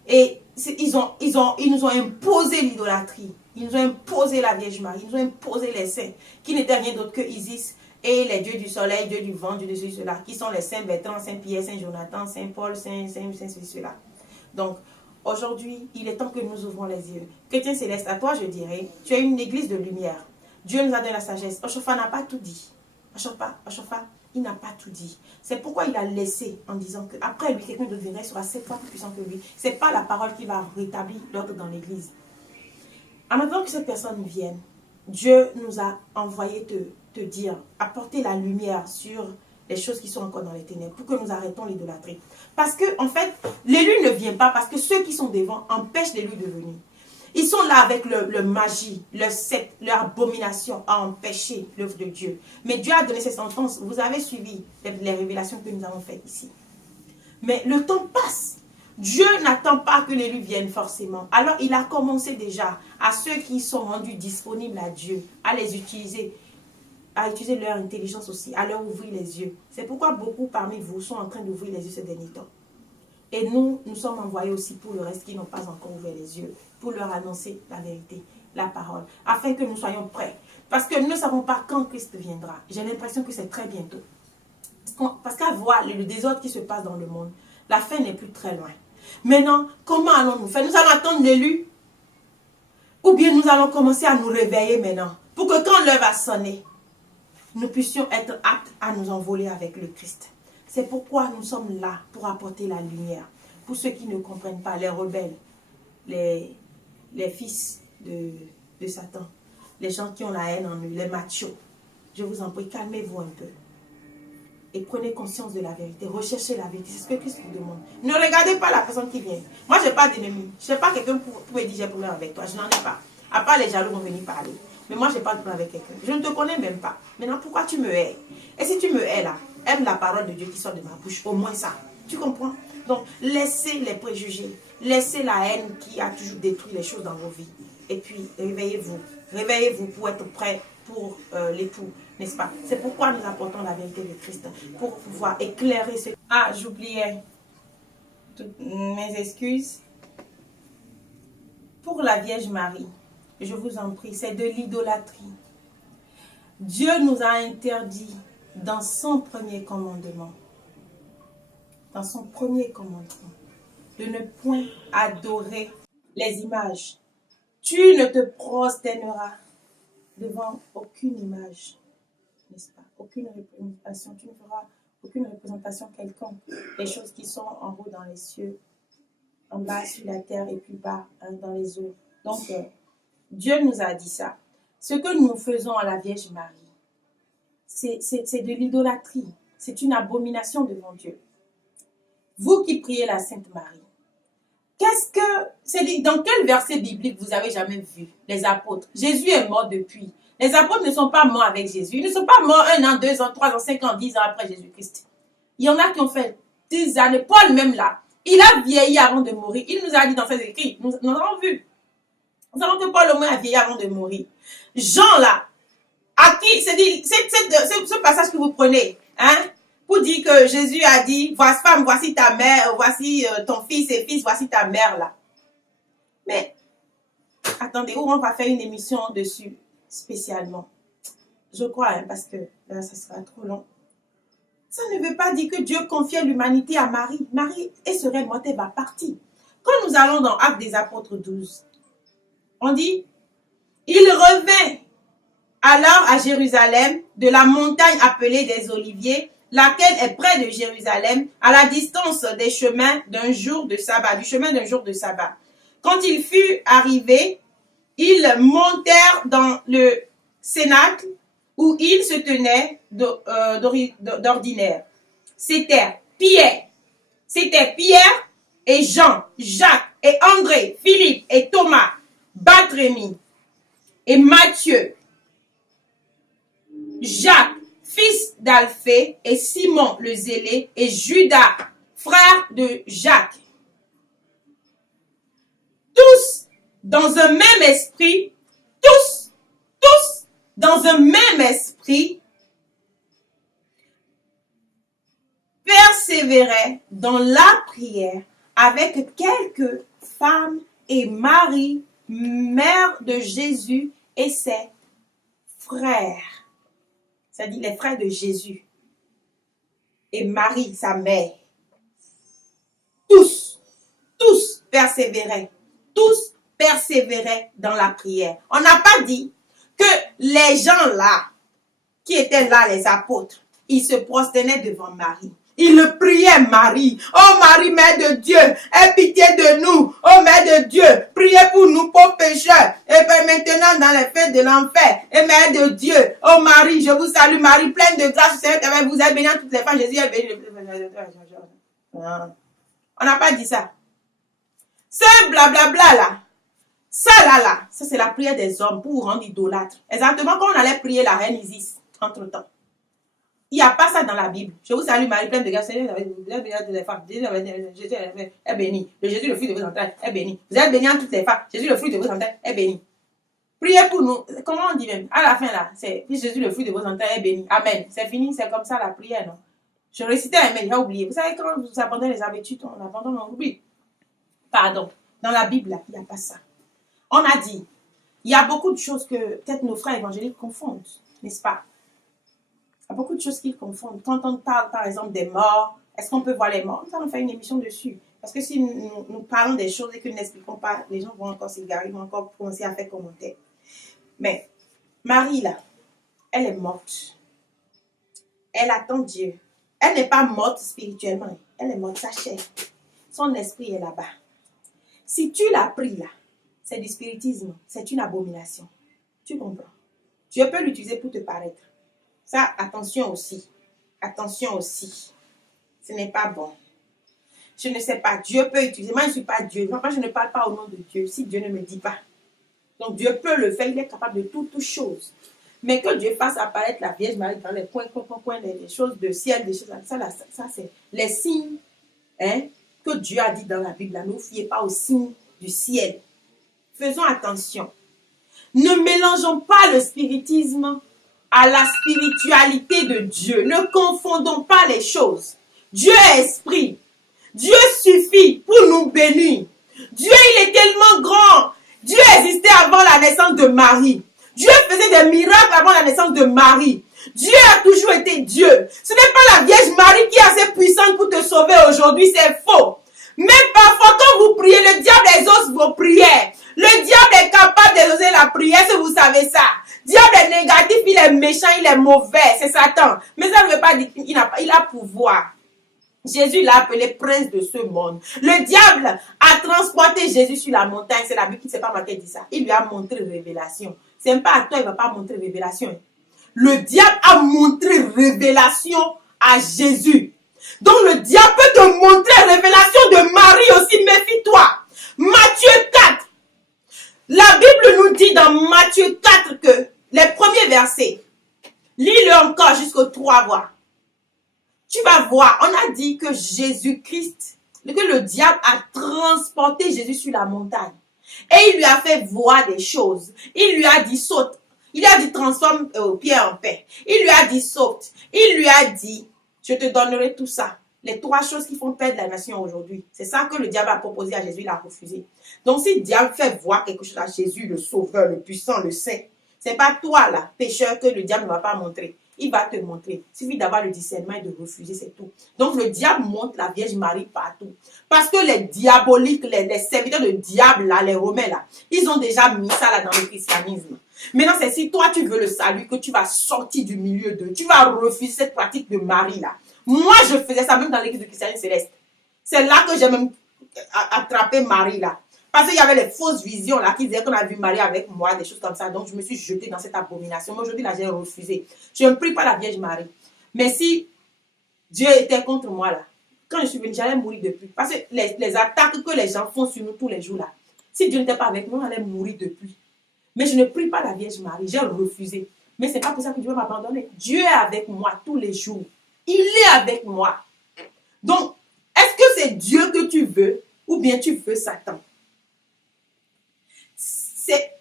Et ils nous ont imposé l'idolâtrie. Ils nous ont imposé la Vierge Marie. Ils nous ont imposé les saints, qui n'étaient rien d'autre que Isis et les dieux du soleil, dieux du vent, dieux de ceci, cela, qui sont les saints Bertrand, saint Pierre, saint Jonathan, saint Paul, saint ceci, cela. Donc, aujourd'hui, il est temps que nous ouvrons les yeux. Chrétien céleste, à toi je dirais, tu es une église de lumière. Dieu nous a donné la sagesse. Oshofa n'a pas tout dit. Oshofa, il n'a pas tout dit. C'est pourquoi il a laissé en disant qu'après lui, quelqu'un d'autre viendrait sera 7 fois plus puissant que lui. Ce n'est pas la parole qui va rétablir l'ordre dans l'église. En attendant que cette personne vienne, Dieu nous a envoyé te dire, apporter la lumière sur les choses qui sont encore dans les ténèbres pour que nous arrêtons l'idolâtrie. Parce que, en fait, l'élu ne vient pas parce que ceux qui sont devant empêchent l'élu de venir. Ils sont là avec le magie, leur abomination à empêcher l'œuvre de Dieu. Mais Dieu a donné ses sentences. Vous avez suivi les révélations que nous avons faites ici. Mais le temps passe. Dieu n'attend pas que l'élu vienne forcément. Alors il a commencé déjà à ceux qui sont rendus disponibles à Dieu, à les utiliser, à utiliser leur intelligence aussi, à leur ouvrir les yeux. C'est pourquoi beaucoup parmi vous sont en train d'ouvrir les yeux ces derniers temps. Et nous sommes envoyés aussi pour le reste qui n'ont pas encore ouvert les yeux, pour leur annoncer la vérité, la parole, afin que nous soyons prêts. Parce que nous ne savons pas quand Christ viendra. J'ai l'impression que c'est très bientôt. Parce qu'à voir le désordre qui se passe dans le monde, la fin n'est plus très loin. Maintenant, comment allons-nous faire? Nous allons attendre l'élu? Ou bien nous allons commencer à nous réveiller maintenant, pour que quand l'heure va sonner, nous puissions être aptes à nous envoler avec le Christ. C'est pourquoi nous sommes là pour apporter la lumière. Pour ceux qui ne comprennent pas, les rebelles, les fils de Satan, les gens qui ont la haine en eux, les machos. Je vous en prie, calmez-vous un peu. Et prenez conscience de la vérité. Recherchez la vérité. C'est ce que Christ vous demande. Ne regardez pas la personne qui vient. Moi, je n'ai pas d'ennemi. Je n'ai pas quelqu'un pour me dire j'ai problème avec toi. Je n'en ai pas. À part les jaloux vont venir parler. Mais moi, je n'ai pas de problème avec quelqu'un. Je ne te connais même pas. Maintenant, pourquoi tu me hais? Et si tu me hais là, aime la parole de Dieu qui sort de ma bouche. Au moins ça. Tu comprends? Donc, laissez les préjugés. Laissez la haine qui a toujours détruit les choses dans vos vies. Et puis, réveillez-vous. Réveillez-vous pour être prêt pour l'époux. N'est-ce pas? C'est pourquoi nous apportons la vérité de Christ. Pour pouvoir éclairer ce... Ah, j'oubliais. Toutes mes excuses. Pour la Vierge Marie, je vous en prie, c'est de l'idolâtrie. Dieu nous a interdit dans son premier commandement, de ne point adorer les images. Tu ne te prosterneras devant aucune image, n'est-ce pas? Aucune représentation. Tu ne feras aucune représentation quelconque des choses qui sont en haut dans les cieux, en bas sur la terre et plus bas dans les eaux. Donc, Dieu nous a dit ça. Ce que nous faisons à la Vierge Marie, c'est de l'idolâtrie. C'est une abomination devant Dieu. Vous qui priez la Sainte Marie, dans quel verset biblique vous avez jamais vu les apôtres? Jésus est mort depuis. Les apôtres ne sont pas morts avec Jésus. Ils ne sont pas morts 1 an, 2 ans, 3 ans, 5 ans, 10 ans après Jésus-Christ. Il y en a qui ont fait 10 années. Paul même là, il a vieilli avant de mourir. Il nous a dit dans ses écrits, nous avons vu. Nous savons que Paul au moins a vieilli avant de mourir. Jean là, à qui c'est dit, ce passage que vous prenez, hein, pour dire que Jésus a dit, voici femme, voici ta mère, voici ton fils et fils, voici ta mère là. Mais, attendez, on va faire une émission dessus spécialement. Je crois, hein, parce que là, ça sera trop long. Ça ne veut pas dire que Dieu confiait l'humanité à Marie. Marie, elle serait morte, elle va partir. Quand nous allons dans Actes des Apôtres 12, on dit, il revint alors à Jérusalem de la montagne appelée des Oliviers, laquelle est près de Jérusalem, à la distance des chemins d'un jour de sabbat, du chemin d'un jour de sabbat. Quand il fut arrivé, ils montèrent dans le cénacle où ils se tenaient d'ordinaire. C'était Pierre et Jean, Jacques et André, Philippe et Thomas, Barthélemy et Matthieu, Jacques, fils d'Alphée, et Simon le zélé, et Judas, frère de Jacques. Tous dans un même esprit, tous dans un même esprit, persévérait dans la prière avec quelques femmes et Marie, mère de Jésus et ses frères. C'est-à-dire les frères de Jésus. Et Marie, sa mère. Tous persévéraient. Tous persévéraient dans la prière. On n'a pas dit que les gens là, qui étaient là, les apôtres, ils se prosternaient devant Marie. Ils le priaient, Marie. Oh Marie, Mère de Dieu, aie pitié de nous. Oh Mère de Dieu, priez pour nous, pauvres pécheurs. Et bien maintenant, dans les feux de l'enfer. Et Mère de Dieu, oh Marie, je vous salue, Marie, pleine de grâce. Vous êtes bénie en toutes les femmes. Jésus est béni. On n'a pas dit ça. Ce blablabla là. Ça c'est la prière des hommes pour vous rendre idolâtre. Exactement comme on allait prier la reine Isis entre-temps. Il n'y a pas ça dans la Bible. Je vous salue, Marie, pleine de grâce. Jésus est béni. Le Jésus, le fruit de vos entrailles, est béni. Vous êtes bénis en toutes les femmes. Jésus, le fruit de vos entrailles, est béni. Priez pour nous. Comment on dit même? À la fin, là, c'est Jésus, le fruit de vos entrailles, est béni. Amen. C'est fini, c'est comme ça la prière, non? Je récitais Amen, j'ai oublié. Vous savez, quand vous abandonnez les habitudes, on abandonne, on oublie. Pardon. Dans la Bible, là, il n'y a pas ça. On a dit, il y a beaucoup de choses que peut-être nos frères évangéliques confondent, n'est-ce pas? Il y a beaucoup de choses qu'ils confondent. Quand on parle, par exemple, des morts, est-ce qu'on peut voir les morts? Nous allons faire une émission dessus. Parce que si nous parlons des choses et que nous n'expliquons pas, les gens vont encore s'égarer, ils vont encore commencer à faire commentaire. Mais Marie, là, elle est morte. Elle attend Dieu. Elle n'est pas morte spirituellement. Elle est morte, sa chair. Son esprit est là-bas. Si tu l'as pris là, c'est du spiritisme. C'est une abomination. Tu comprends? Dieu peut l'utiliser pour te paraître. Ça, attention aussi. Attention aussi. Ce n'est pas bon. Je ne sais pas. Dieu peut utiliser. Moi, je ne suis pas Dieu. Moi, je ne parle pas au nom de Dieu. Si Dieu ne me dit pas. Donc, Dieu peut le faire. Il est capable de toutes choses. Mais que Dieu fasse apparaître la Vierge Marie dans les coins, des choses de ciel, des choses ça c'est les signes que Dieu a dit dans la Bible. Ne vous fiez pas aux signes du ciel. Faisons attention. Ne mélangeons pas le spiritisme à la spiritualité de Dieu. Ne confondons pas les choses. Dieu est esprit. Dieu suffit pour nous bénir. Dieu, il est tellement grand. Dieu existait avant la naissance de Marie. Dieu faisait des miracles avant la naissance de Marie. Dieu a toujours été Dieu. Ce n'est pas la Vierge Marie qui est assez puissante pour te sauver aujourd'hui, c'est faux. Mais parfois, quand vous priez, le diable exauce vos prières. Le diable est capable d'exaucer la prière, si vous savez ça. Le diable est négatif, il est méchant, il est mauvais, c'est Satan. Mais ça ne veut pas dire qu'il a pouvoir. Jésus l'a appelé prince de ce monde. Le diable a transporté Jésus sur la montagne. C'est la Bible qui ne sait pas moi qui dit ça. Il lui a montré révélation. C'est pas à toi, il ne va pas montrer révélation. Le diable a montré révélation à Jésus. Donc le diable peut te montrer révélation de Marie aussi. Méfie-toi. Matthieu 4. La Bible nous dit dans Matthieu 4 que les premiers versets, lis-le encore jusqu'au 3 voix. Tu vas voir, on a dit que Jésus-Christ, que le diable a transporté Jésus sur la montagne. Et il lui a fait voir des choses. Il lui a dit saute. Il lui a dit transforme pierre en pain. Il lui a dit saute. Il lui a dit je te donnerai tout ça. Les 3 choses qui font perdre la nation aujourd'hui. C'est ça que le diable a proposé à Jésus, il a refusé. Donc si le diable fait voir quelque chose à Jésus, le sauveur, le puissant, le saint, c'est pas toi là, pécheur, que le diable ne va pas montrer. Il va te montrer. Il suffit d'avoir le discernement et de refuser, c'est tout. Donc le diable montre la Vierge Marie partout. Parce que les diaboliques, les serviteurs de diable, là, les Romains, là, ils ont déjà mis ça là dans le christianisme. Maintenant, c'est si toi tu veux le salut, que tu vas sortir du milieu d'eux. Tu vas refuser cette pratique de Marie là. Moi, je faisais ça même dans l'église du christianisme céleste. C'est là que j'ai même attrapé Marie là. Parce qu'il y avait les fausses visions là qui disaient qu'on a vu Marie avec moi, des choses comme ça. Donc je me suis jetée dans cette abomination. Mais aujourd'hui là, j'ai refusé. Je ne prie pas la Vierge Marie. Mais si Dieu était contre moi là, quand je suis venue, j'allais mourir depuis. Parce que les attaques que les gens font sur nous tous les jours là, si Dieu n'était pas avec moi, on allait mourir depuis. Mais je ne prie pas la Vierge Marie. J'ai refusé. Mais ce n'est pas pour ça que Dieu va m'abandonner. Dieu est avec moi tous les jours. Il est avec moi. Donc, est-ce que c'est Dieu que tu veux ou bien tu veux Satan?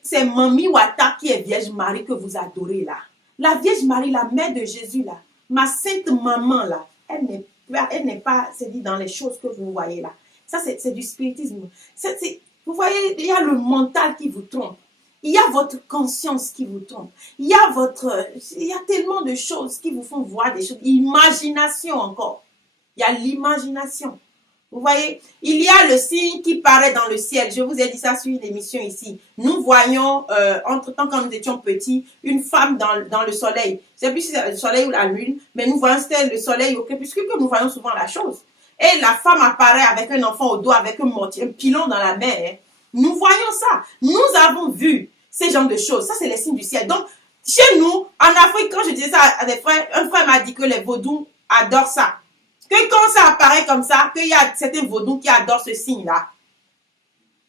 C'est Mamie Wata qui est Vierge Marie que vous adorez là. La Vierge Marie, la mère de Jésus là, ma sainte maman là, elle n'est Elle n'est pas, c'est dit dans les choses que vous voyez là. Ça, c'est du spiritisme. Vous voyez, il y a le mental qui vous trompe. Il y a votre conscience qui vous trompe. Il y a tellement de choses qui vous font voir des choses. Imagination encore. Il y a l'imagination. Vous voyez, il y a le signe qui paraît dans le ciel. Je vous ai dit ça sur une émission ici. Nous voyons, entre-temps, quand nous étions petits, une femme dans le soleil. Je ne sais plus si c'est le soleil ou la lune, mais nous voyons c'était le soleil au crépuscule que nous voyons souvent la chose. Et la femme apparaît avec un enfant au dos, avec un pilon dans la main. Hein. Nous voyons ça. Nous avons vu ces genres de choses. Ça, c'est les signes du ciel. Donc, chez nous, en Afrique, quand je disais ça à des frères, un frère m'a dit que les vaudous adorent ça. Que quand ça apparaît comme ça, qu'il y a certains vaudous qui adorent ce signe-là.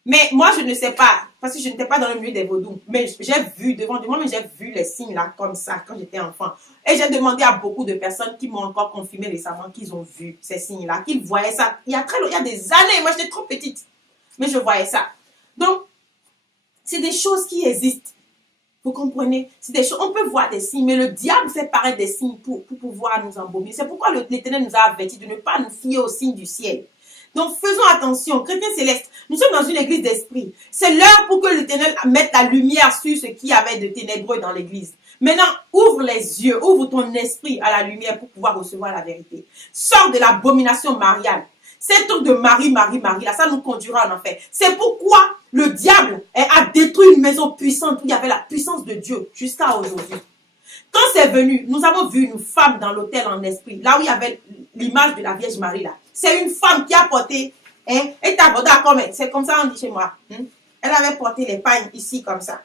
Mais moi, je ne sais pas, parce que je n'étais pas dans le milieu des vaudous. Mais j'ai vu, devant moi, mais j'ai vu les signes-là comme ça quand j'étais enfant. Et j'ai demandé à beaucoup de personnes qui m'ont encore confirmé récemment qu'ils ont vu ces signes-là, qu'ils voyaient ça. Il y a des années, moi j'étais trop petite, mais je voyais ça. Donc, c'est des choses qui existent. Vous comprenez? C'est des choses, on peut voir des signes, mais le diable fait paraître des signes pour pouvoir nous embaumer. C'est pourquoi l'Éternel nous a avertis de ne pas nous fier aux signes du ciel. Donc, faisons attention, chrétiens célestes, nous sommes dans une église d'esprit. C'est l'heure pour que l'Éternel mette la lumière sur ce qu'il y avait de ténébreux dans l'église. Maintenant, ouvre les yeux, ouvre ton esprit à la lumière pour pouvoir recevoir la vérité. Sors de l'abomination mariale. Ces trucs de Marie, là, ça nous conduira en enfer. C'est pourquoi le diable a détruit une maison puissante où il y avait la puissance de Dieu jusqu'à aujourd'hui. Quand c'est venu, nous avons vu une femme dans l'autel en esprit, là où il y avait l'image de la Vierge Marie là. C'est une femme qui a porté, c'est comme ça on dit chez moi. Elle avait porté les pailles ici comme ça.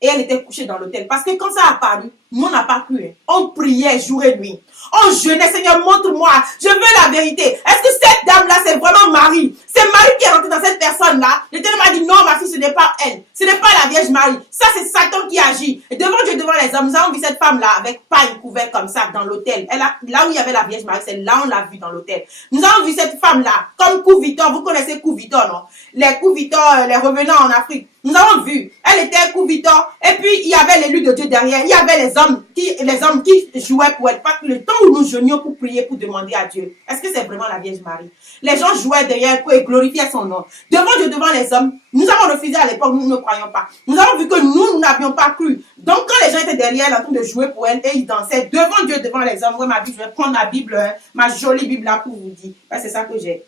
Et elle était couchée dans l'autel. Parce que quand ça a apparu, nous on n'a pas cru. On priait jour et nuit. On jeûnait, Seigneur, montre-moi. Je veux la vérité. Est-ce que cette dame-là, c'est vraiment Marie? C'est Marie qui est rentrée dans cette personne-là. L'Éternel m'a dit, non, ma fille, ce n'est pas elle. Ce n'est pas la Vierge Marie. Ça, c'est Satan qui agit. Et devant Dieu, devant les hommes, nous avons vu cette femme-là avec paille couverte comme ça dans l'autel. Là où il y avait la Vierge Marie, c'est là où on l'a vue dans l'autel. Nous avons vu cette femme-là comme Couvitor. Vous connaissez Couvitor, non? Les Couvitor, les revenants en Afrique. Nous avons vu, elle était Couvitor, et puis il y avait l'élu de Dieu derrière, il y avait les hommes qui jouaient pour elle. Parce que le temps où nous jeûnions pour prier, pour demander à Dieu, est-ce que c'est vraiment la Vierge Marie? Les gens jouaient derrière pour glorifier son nom. Devant Dieu, devant les hommes, nous avons refusé à l'époque, nous ne croyons pas. Nous avons vu que nous n'avions pas cru. Donc quand les gens étaient derrière, en train de jouer pour elle, et ils dansaient devant Dieu, devant les hommes, moi ma Bible, je vais prendre ma Bible, ma jolie Bible là pour vous dire. C'est ça que j'ai.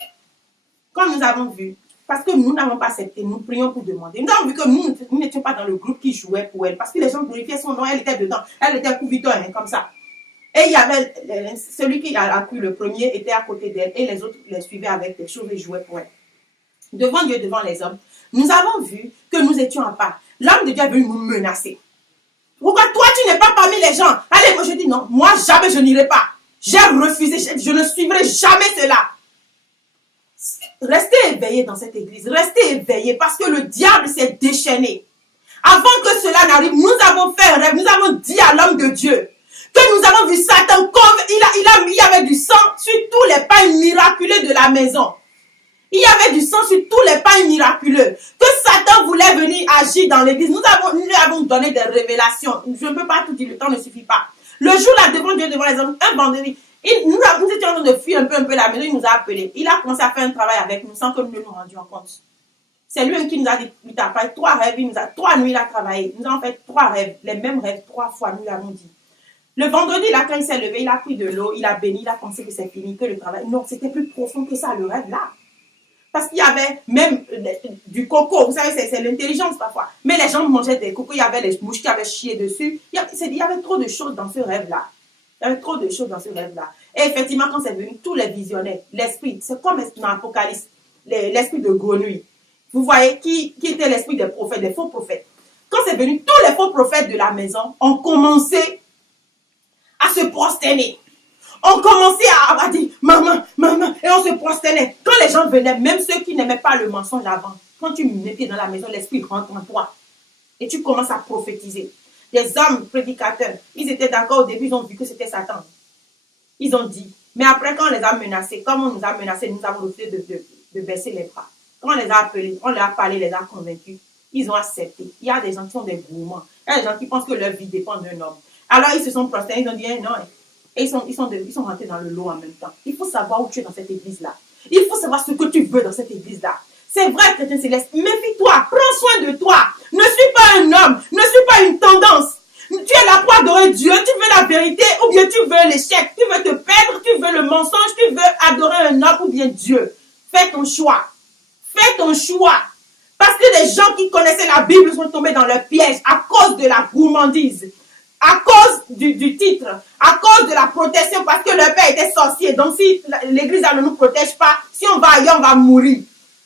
Quand nous avons vu, parce que nous n'avons pas accepté, nous prions pour demander. Nous avons vu que nous n'étions pas dans le groupe qui jouait pour elle. Parce que les gens glorifiaient son nom, elle était dedans. Elle était Couvitor, comme ça. Et il y avait celui qui a cru le premier était à côté d'elle. Et les autres les suivaient avec des choses et jouaient pour elle. Devant Dieu, devant les hommes, nous avons vu que nous étions à part. L'homme de Dieu est venu nous menacer. Pourquoi toi, tu n'es pas parmi les gens? Allez, moi je dis non. Moi, jamais je n'irai pas. J'ai refusé. Je ne suivrai jamais cela. Restez éveillés dans cette église. Restez éveillés parce que le diable s'est déchaîné. Avant que cela n'arrive, nous avons fait un rêve. Nous avons dit à l'homme de Dieu que nous avons vu Satan comme il y avait du sang sur tous les pains miraculeux de la maison. Il y avait du sang sur tous les pains miraculeux. Que Satan voulait venir agir dans l'église. Nous lui avons donné des révélations. Je ne peux pas tout dire, le temps ne suffit pas. Le jour là, devant Dieu, devant les hommes, un vendredi, nous étions en train de fuir un peu la maison, il nous a appelés. Il a commencé à faire un travail avec nous sans que nous nous rendions compte. C'est lui qui nous a dit, plus tard, après 3 rêves, 3 nuits, il a travaillé. Nous avons fait 3 rêves, les mêmes rêves 3 fois, nous l'avons dit. Le vendredi, là, quand il s'est levé, il a pris de l'eau, il a béni, il a pensé que c'est fini, que le travail. Non, c'était plus profond que ça, le rêve là. Parce qu'il y avait même du coco, vous savez, c'est l'intelligence parfois. Mais les gens mangeaient des cocos, il y avait les mouches qui avaient chié dessus. Il y avait trop de choses dans ce rêve-là. Il y avait trop de choses dans ce rêve-là. Et effectivement, quand c'est venu, tous les visionnaires, l'esprit, c'est comme dans l'Apocalypse, l'esprit de grenouille. Vous voyez, qui était l'esprit des prophètes, des faux prophètes. Quand c'est venu, tous les faux prophètes de la maison ont commencé à se prosterner. On commençait à dire, maman, et on se prosternait. Quand les gens venaient, même ceux qui n'aimaient pas le mensonge avant, quand tu mettais dans la maison, l'esprit rentre en toi. Et tu commences à prophétiser. Des hommes prédicateurs, ils étaient d'accord au début, ils ont vu que c'était Satan. Ils ont dit. Mais après, quand on les a menacés, comme on nous a menacés, nous avons refusé de baisser les bras. Quand on les a appelés, on leur a parlé, les a convaincus. Ils ont accepté. Il y a des gens qui ont des gourmands. Il y a des gens qui pensent que leur vie dépend d'un homme. Alors, ils se sont prosternés, ils ont dit, non, Et ils sont rentrés dans le lot en même temps. Il faut savoir où tu es dans cette église-là. Il faut savoir ce que tu veux dans cette église-là. C'est vrai, chrétien céleste, méfie-toi, prends soin de toi. Ne suis pas un homme, ne suis pas une tendance. Tu es là pour adorer Dieu, tu veux la vérité ou bien tu veux l'échec. Tu veux te perdre, tu veux le mensonge, tu veux adorer un homme ou bien Dieu. Fais ton choix. Fais ton choix. Parce que les gens qui connaissaient la Bible sont tombés dans leur piège à cause de la gourmandise, à cause du titre, à cause de la protection, parce que leur père était sorcier. Donc si l'église ne nous protège pas, si on va ailleurs, on va mourir.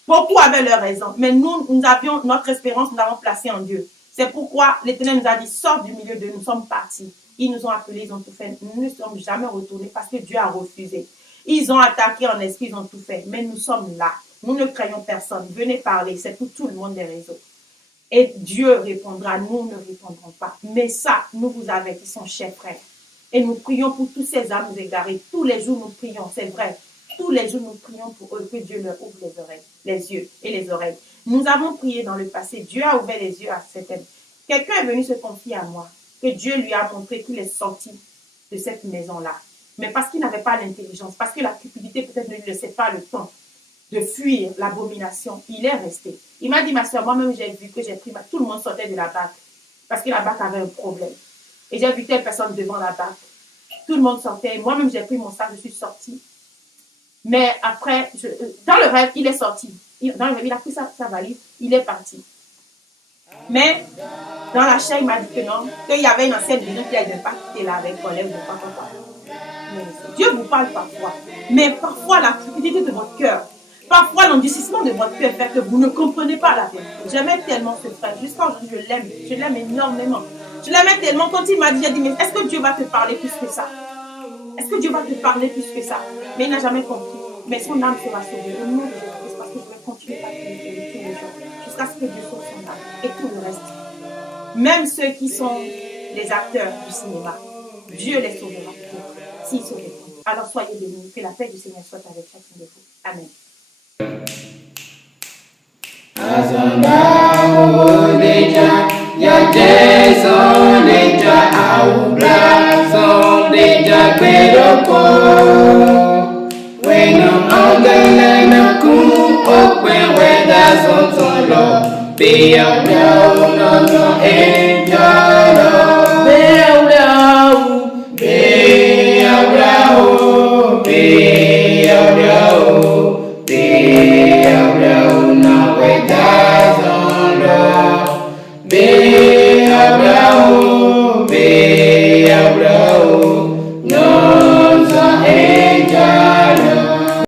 Beaucoup avaient leur raison. Mais nous avions notre espérance, nous l'avons placée en Dieu. C'est pourquoi l'Éternel nous a dit, sors du milieu d'eux, nous sommes partis. Ils nous ont appelés, ils ont tout fait. Nous ne sommes jamais retournés parce que Dieu a refusé. Ils ont attaqué en esprit, ils ont tout fait. Mais nous sommes là. Nous ne craignons personne. Venez parler, c'est pour tout le monde des réseaux. Et Dieu répondra, nous ne répondrons pas. Mais ça, nous vous avertissons, chers frères. Et nous prions pour tous ces âmes égarées. Tous les jours, nous prions, c'est vrai. Tous les jours, nous prions pour eux, que Dieu leur ouvre les oreilles, les yeux et les oreilles. Nous avons prié dans le passé. Dieu a ouvert les yeux à certaines. Quelqu'un est venu se confier à moi, que Dieu lui a montré qu'il est sorti de cette maison-là. Mais parce qu'il n'avait pas l'intelligence, parce que la cupidité peut-être ne lui laissait pas le temps de fuir l'abomination, il est resté. Il m'a dit, ma soeur, moi-même j'ai vu que j'ai pris, tout le monde sortait de la barque, parce que la barque avait un problème. Et j'ai vu telle personne devant la barque. Tout le monde sortait. Moi-même j'ai pris mon sac, je suis sortie. Mais après, dans le rêve, il est sorti. Dans le rêve, il a pris sa valise, il est parti. Mais dans la chair, il m'a dit que non, qu'il y avait une ancienne vision qui n'avait pas quitté là avec collègue de papa. Dieu vous parle parfois. Mais parfois, la cupidité de votre cœur, parfois l'endurcissement de votre cœur fait que vous ne comprenez pas la vérité. J'aimais tellement ce frère. Jusqu'à aujourd'hui, je l'aime énormément. Je l'aimais tellement. Quand il m'a dit, j'ai dit, mais est-ce que Dieu va te parler plus que ça? Est-ce que Dieu va te parler plus que ça? Mais il n'a jamais compris. Mais son âme sera sauvée. Au nom de Jésus, parce que je vais continuer à prier tous les jours. Jusqu'à ce que Dieu sauve son âme. Et tout le reste. Même ceux qui sont les acteurs du cinéma. Dieu les sauvera. S'ils se répondent. Alors soyez bénis. Que la paix du Seigneur soit avec chacun de vous. Amen. Be a no, no, no, enjoy.